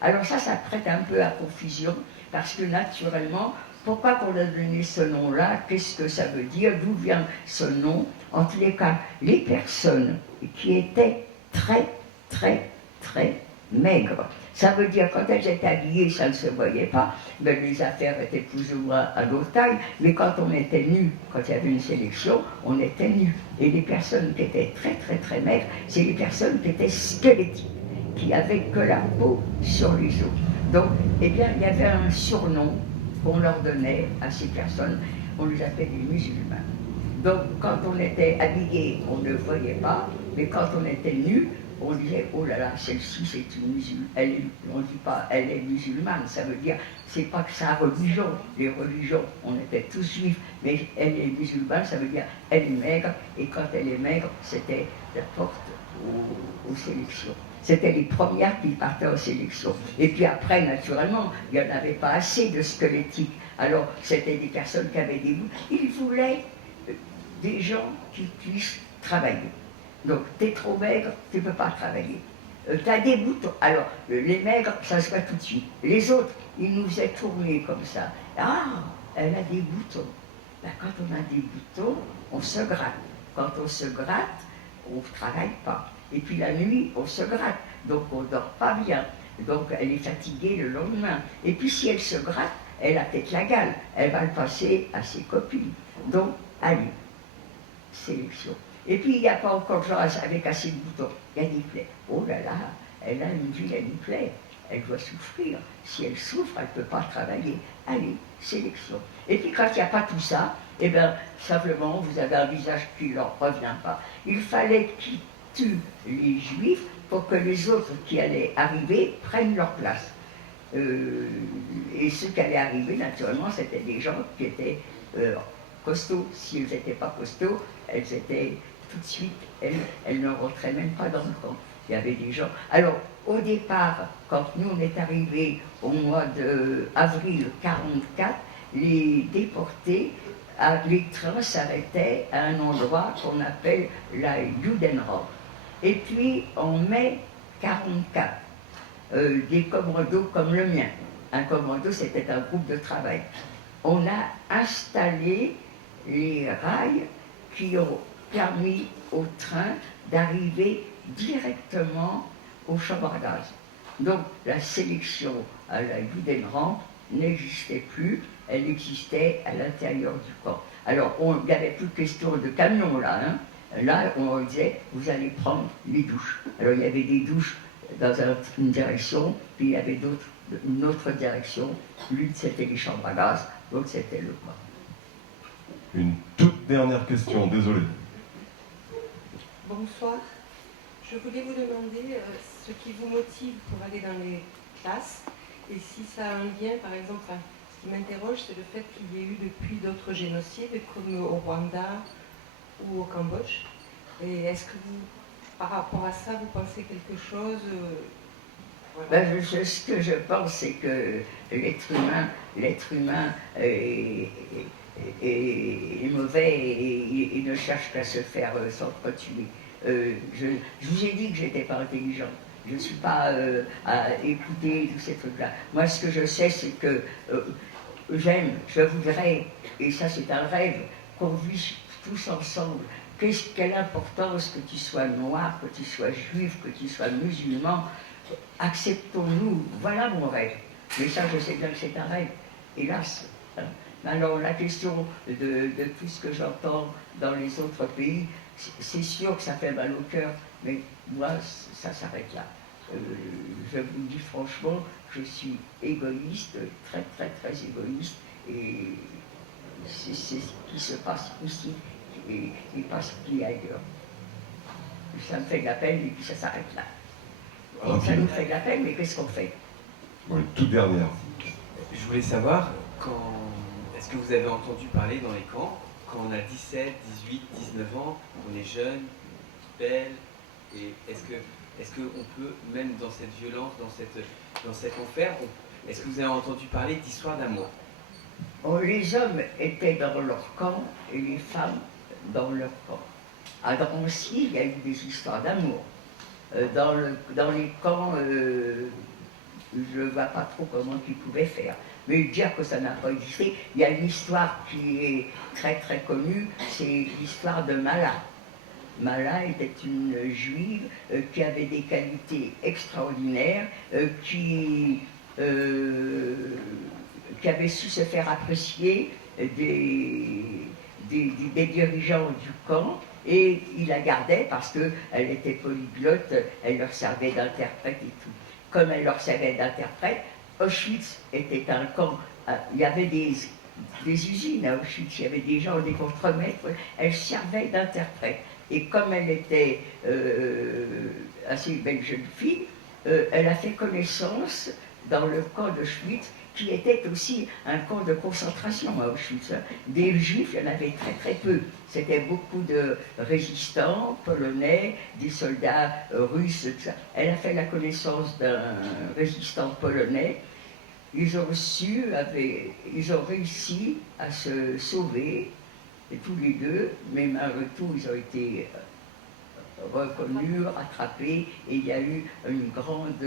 Alors ça prête un peu à confusion, parce que naturellement, pourquoi qu'on a donné ce nom-là? Qu'est-ce que ça veut dire? D'où vient ce nom? En tous les cas, les personnes qui étaient très, très, très maigres. Ça veut dire, quand elles étaient habillées, ça ne se voyait pas, mais les affaires étaient plus ou moins à notre taille, mais quand on était nus, quand il y avait une sélection, on était nus. Et les personnes qui étaient très très très maigres, c'est les personnes qui étaient squelettiques, qui n'avaient que la peau sur les os. Donc, eh bien, il y avait un surnom qu'on leur donnait à ces personnes, on les appelait les musulmans. Donc, quand on était habillés, on ne voyait pas, mais quand on était nus, on disait, oh là là, celle-ci c'est une musulmane. On ne dit pas, elle est musulmane, ça veut dire, c'est pas que sa religion, les religions, on était tous juifs, mais elle est musulmane, ça veut dire, elle est maigre, et quand elle est maigre, c'était la porte aux sélections. C'était les premières qui partaient en sélection. Et puis après, naturellement, il n'y en avait pas assez de squelettiques. Alors, c'était des personnes qui avaient des bouts. Ils voulaient des gens qui puissent travailler. Donc, t'es trop maigre, tu ne peux pas travailler. Tu as des boutons. Alors, les maigres, ça se voit tout de suite. Les autres, ils nous faisaient tourner comme ça. Ah, elle a des boutons. Ben, quand on a des boutons, on se gratte. Quand on se gratte, on ne travaille pas. Et puis la nuit, on se gratte. Donc, on ne dort pas bien. Donc, elle est fatiguée le lendemain. Et puis, si elle se gratte, elle a peut-être la gale. Elle va le passer à ses copines. Donc, allez, sélection. Et puis, il n'y a pas encore de gens avec assez de boutons. Il y a des plaies. Oh là là, elle a une vilaine plaie. Elle doit souffrir. Si elle souffre, elle ne peut pas travailler. Allez, sélection. Et puis, quand il n'y a pas tout ça, eh bien, simplement, vous avez un visage qui ne leur revient pas. Il fallait qu'ils tuent les Juifs pour que les autres qui allaient arriver prennent leur place. Et ceux qui allaient arriver, naturellement, c'était des gens qui étaient costauds. Si elles n'étaient pas costauds, elles étaient tout de suite, elles ne rentraient même pas dans le camp. Il y avait des gens. Alors, au départ, quand nous on est arrivés au mois d'avril 1944, les déportés, les trains s'arrêtaient à un endroit qu'on appelle la Judenraum. Et puis, en mai 1944, des commandos comme le mien, un commando c'était un groupe de travail, on a installé les rails qui ont permis au train d'arriver directement aux chambres à gaz. Donc la sélection à la Judenraum n'existait plus, elle existait à l'intérieur du camp. Alors il n'y avait plus question de camion là, hein. Là on disait vous allez prendre les douches. Alors il y avait des douches dans une direction, puis il y avait une autre direction. L'une c'était les chambres à gaz, l'autre c'était le camp. Une toute dernière question, désolé. Bonsoir. Je voulais vous demander ce qui vous motive pour aller dans les classes et si ça a un lien, par exemple, ce qui m'interroge, c'est le fait qu'il y ait eu depuis d'autres génocides, comme au Rwanda ou au Cambodge. Et est-ce que vous, par rapport à ça, vous pensez quelque chose voilà. Ben, ce que je pense, c'est que l'être humain est mauvais et il ne cherche qu'à se faire s'entretuer. Je vous ai dit que je n'étais pas intelligente. Je ne suis pas à écouter tous ces trucs-là. Moi, ce que je sais, c'est que je voudrais, et ça c'est un rêve, qu'on vive tous ensemble quelle importance que tu sois noir, que tu sois juif, que tu sois musulman, acceptons-nous, voilà mon rêve. Mais ça, je sais bien que c'est un rêve, hélas. Alors la question de tout ce que j'entends dans les autres pays, c'est sûr que ça fait mal au cœur, mais moi, ça s'arrête là. Je vous dis franchement, je suis égoïste, très très très égoïste, et c'est ce qui se passe ici et pas ce qui est ailleurs. Ça me fait de la peine et puis ça s'arrête là. Et ça nous fait de la peine, mais qu'est-ce qu'on fait? Oui, toute dernière. Je voulais savoir, est-ce que vous avez entendu parler dans les camps, quand on a 17, 18, 19 ans, on est jeune, belle, et est-ce qu'on peut, même dans cette violence, dans cet enfer, est-ce que vous avez entendu parler d'histoires d'amour? Les hommes étaient dans leur camp et les femmes dans leur camp. À Drancy, il y a eu des histoires d'amour. Dans les camps, je ne vois pas trop comment ils pouvaient faire. Mais dire que ça n'a pas existé, il y a une histoire qui est très très connue, c'est l'histoire de Mala. Mala était une juive qui avait des qualités extraordinaires, qui avait su se faire apprécier des dirigeants du camp, et il la gardait parce qu'elle était polyglotte, elle leur servait d'interprète et tout. Comme elle leur servait d'interprète, Auschwitz était un camp, il y avait des usines à Auschwitz, il y avait des gens, des contremaîtres, elle servait d'interprète. Et comme elle était assez belle jeune fille, elle a fait connaissance dans le camp d'Auschwitz, qui était aussi un camp de concentration à Auschwitz. Des juifs, il y en avait très très peu. C'était beaucoup de résistants polonais, des soldats russes, tout ça. Elle a fait la connaissance d'un résistant polonais. Ils ont réussi à se sauver, et tous les deux, mais malgré tout, ils ont été reconnus, rattrapés, et il y a eu une grande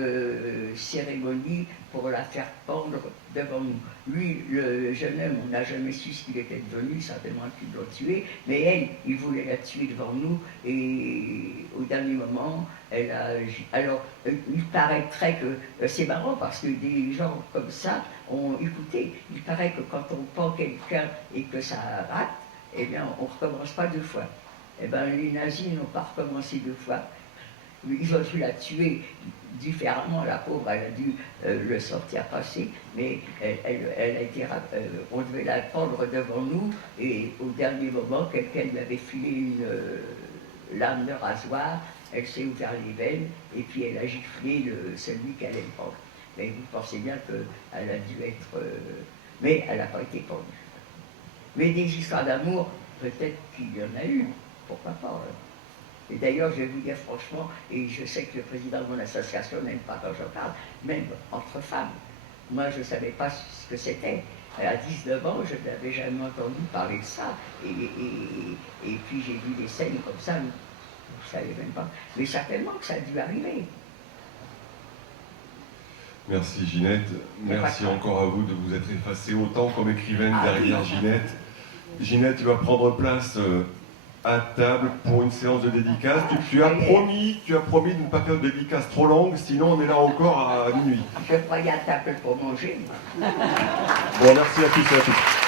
cérémonie pour la faire pendre devant nous. Lui, le jeune homme, on n'a jamais su ce qu'il était devenu, certainement qu'ils l'ont tué, mais elle, il voulait la tuer devant nous, et au dernier moment, elle a... Alors, il paraîtrait que... c'est marrant, parce que des gens comme ça ont écouté. Il paraît que quand on pend quelqu'un et que ça rate, eh bien, on ne recommence pas deux fois. Eh bien, les nazis n'ont pas recommencé deux fois. Ils ont dû la tuer différemment, la pauvre, elle a dû le sortir passer, mais elle a été, on devait la prendre devant nous, et au dernier moment, quelqu'un lui avait filé une lame de rasoir, elle s'est ouvert les veines, et puis elle a giflé celui qu'elle allait prendre. Mais vous pensez bien qu'elle a dû être... mais elle n'a pas été pendue. Mais des histoires d'amour, peut-être qu'il y en a eu. Pourquoi pas? Et d'ailleurs, je vais vous dire franchement, et je sais que le président de mon association n'aime pas quand j'en parle, même entre femmes. Moi, je ne savais pas ce que c'était. À 19 ans, je n'avais jamais entendu parler de ça. Et puis j'ai vu des scènes comme ça, je ne savais même pas. Mais certainement que ça a dû arriver. Merci Ginette. Merci encore à vous de vous être effacée autant comme écrivaine derrière Ginette. Ginette, tu vas prendre place à table pour une séance de dédicace. Tu as promis de ne pas faire de dédicace trop longue, sinon on est là encore à minuit. Je croyais à table pour manger. Bon, merci à tous et à toutes.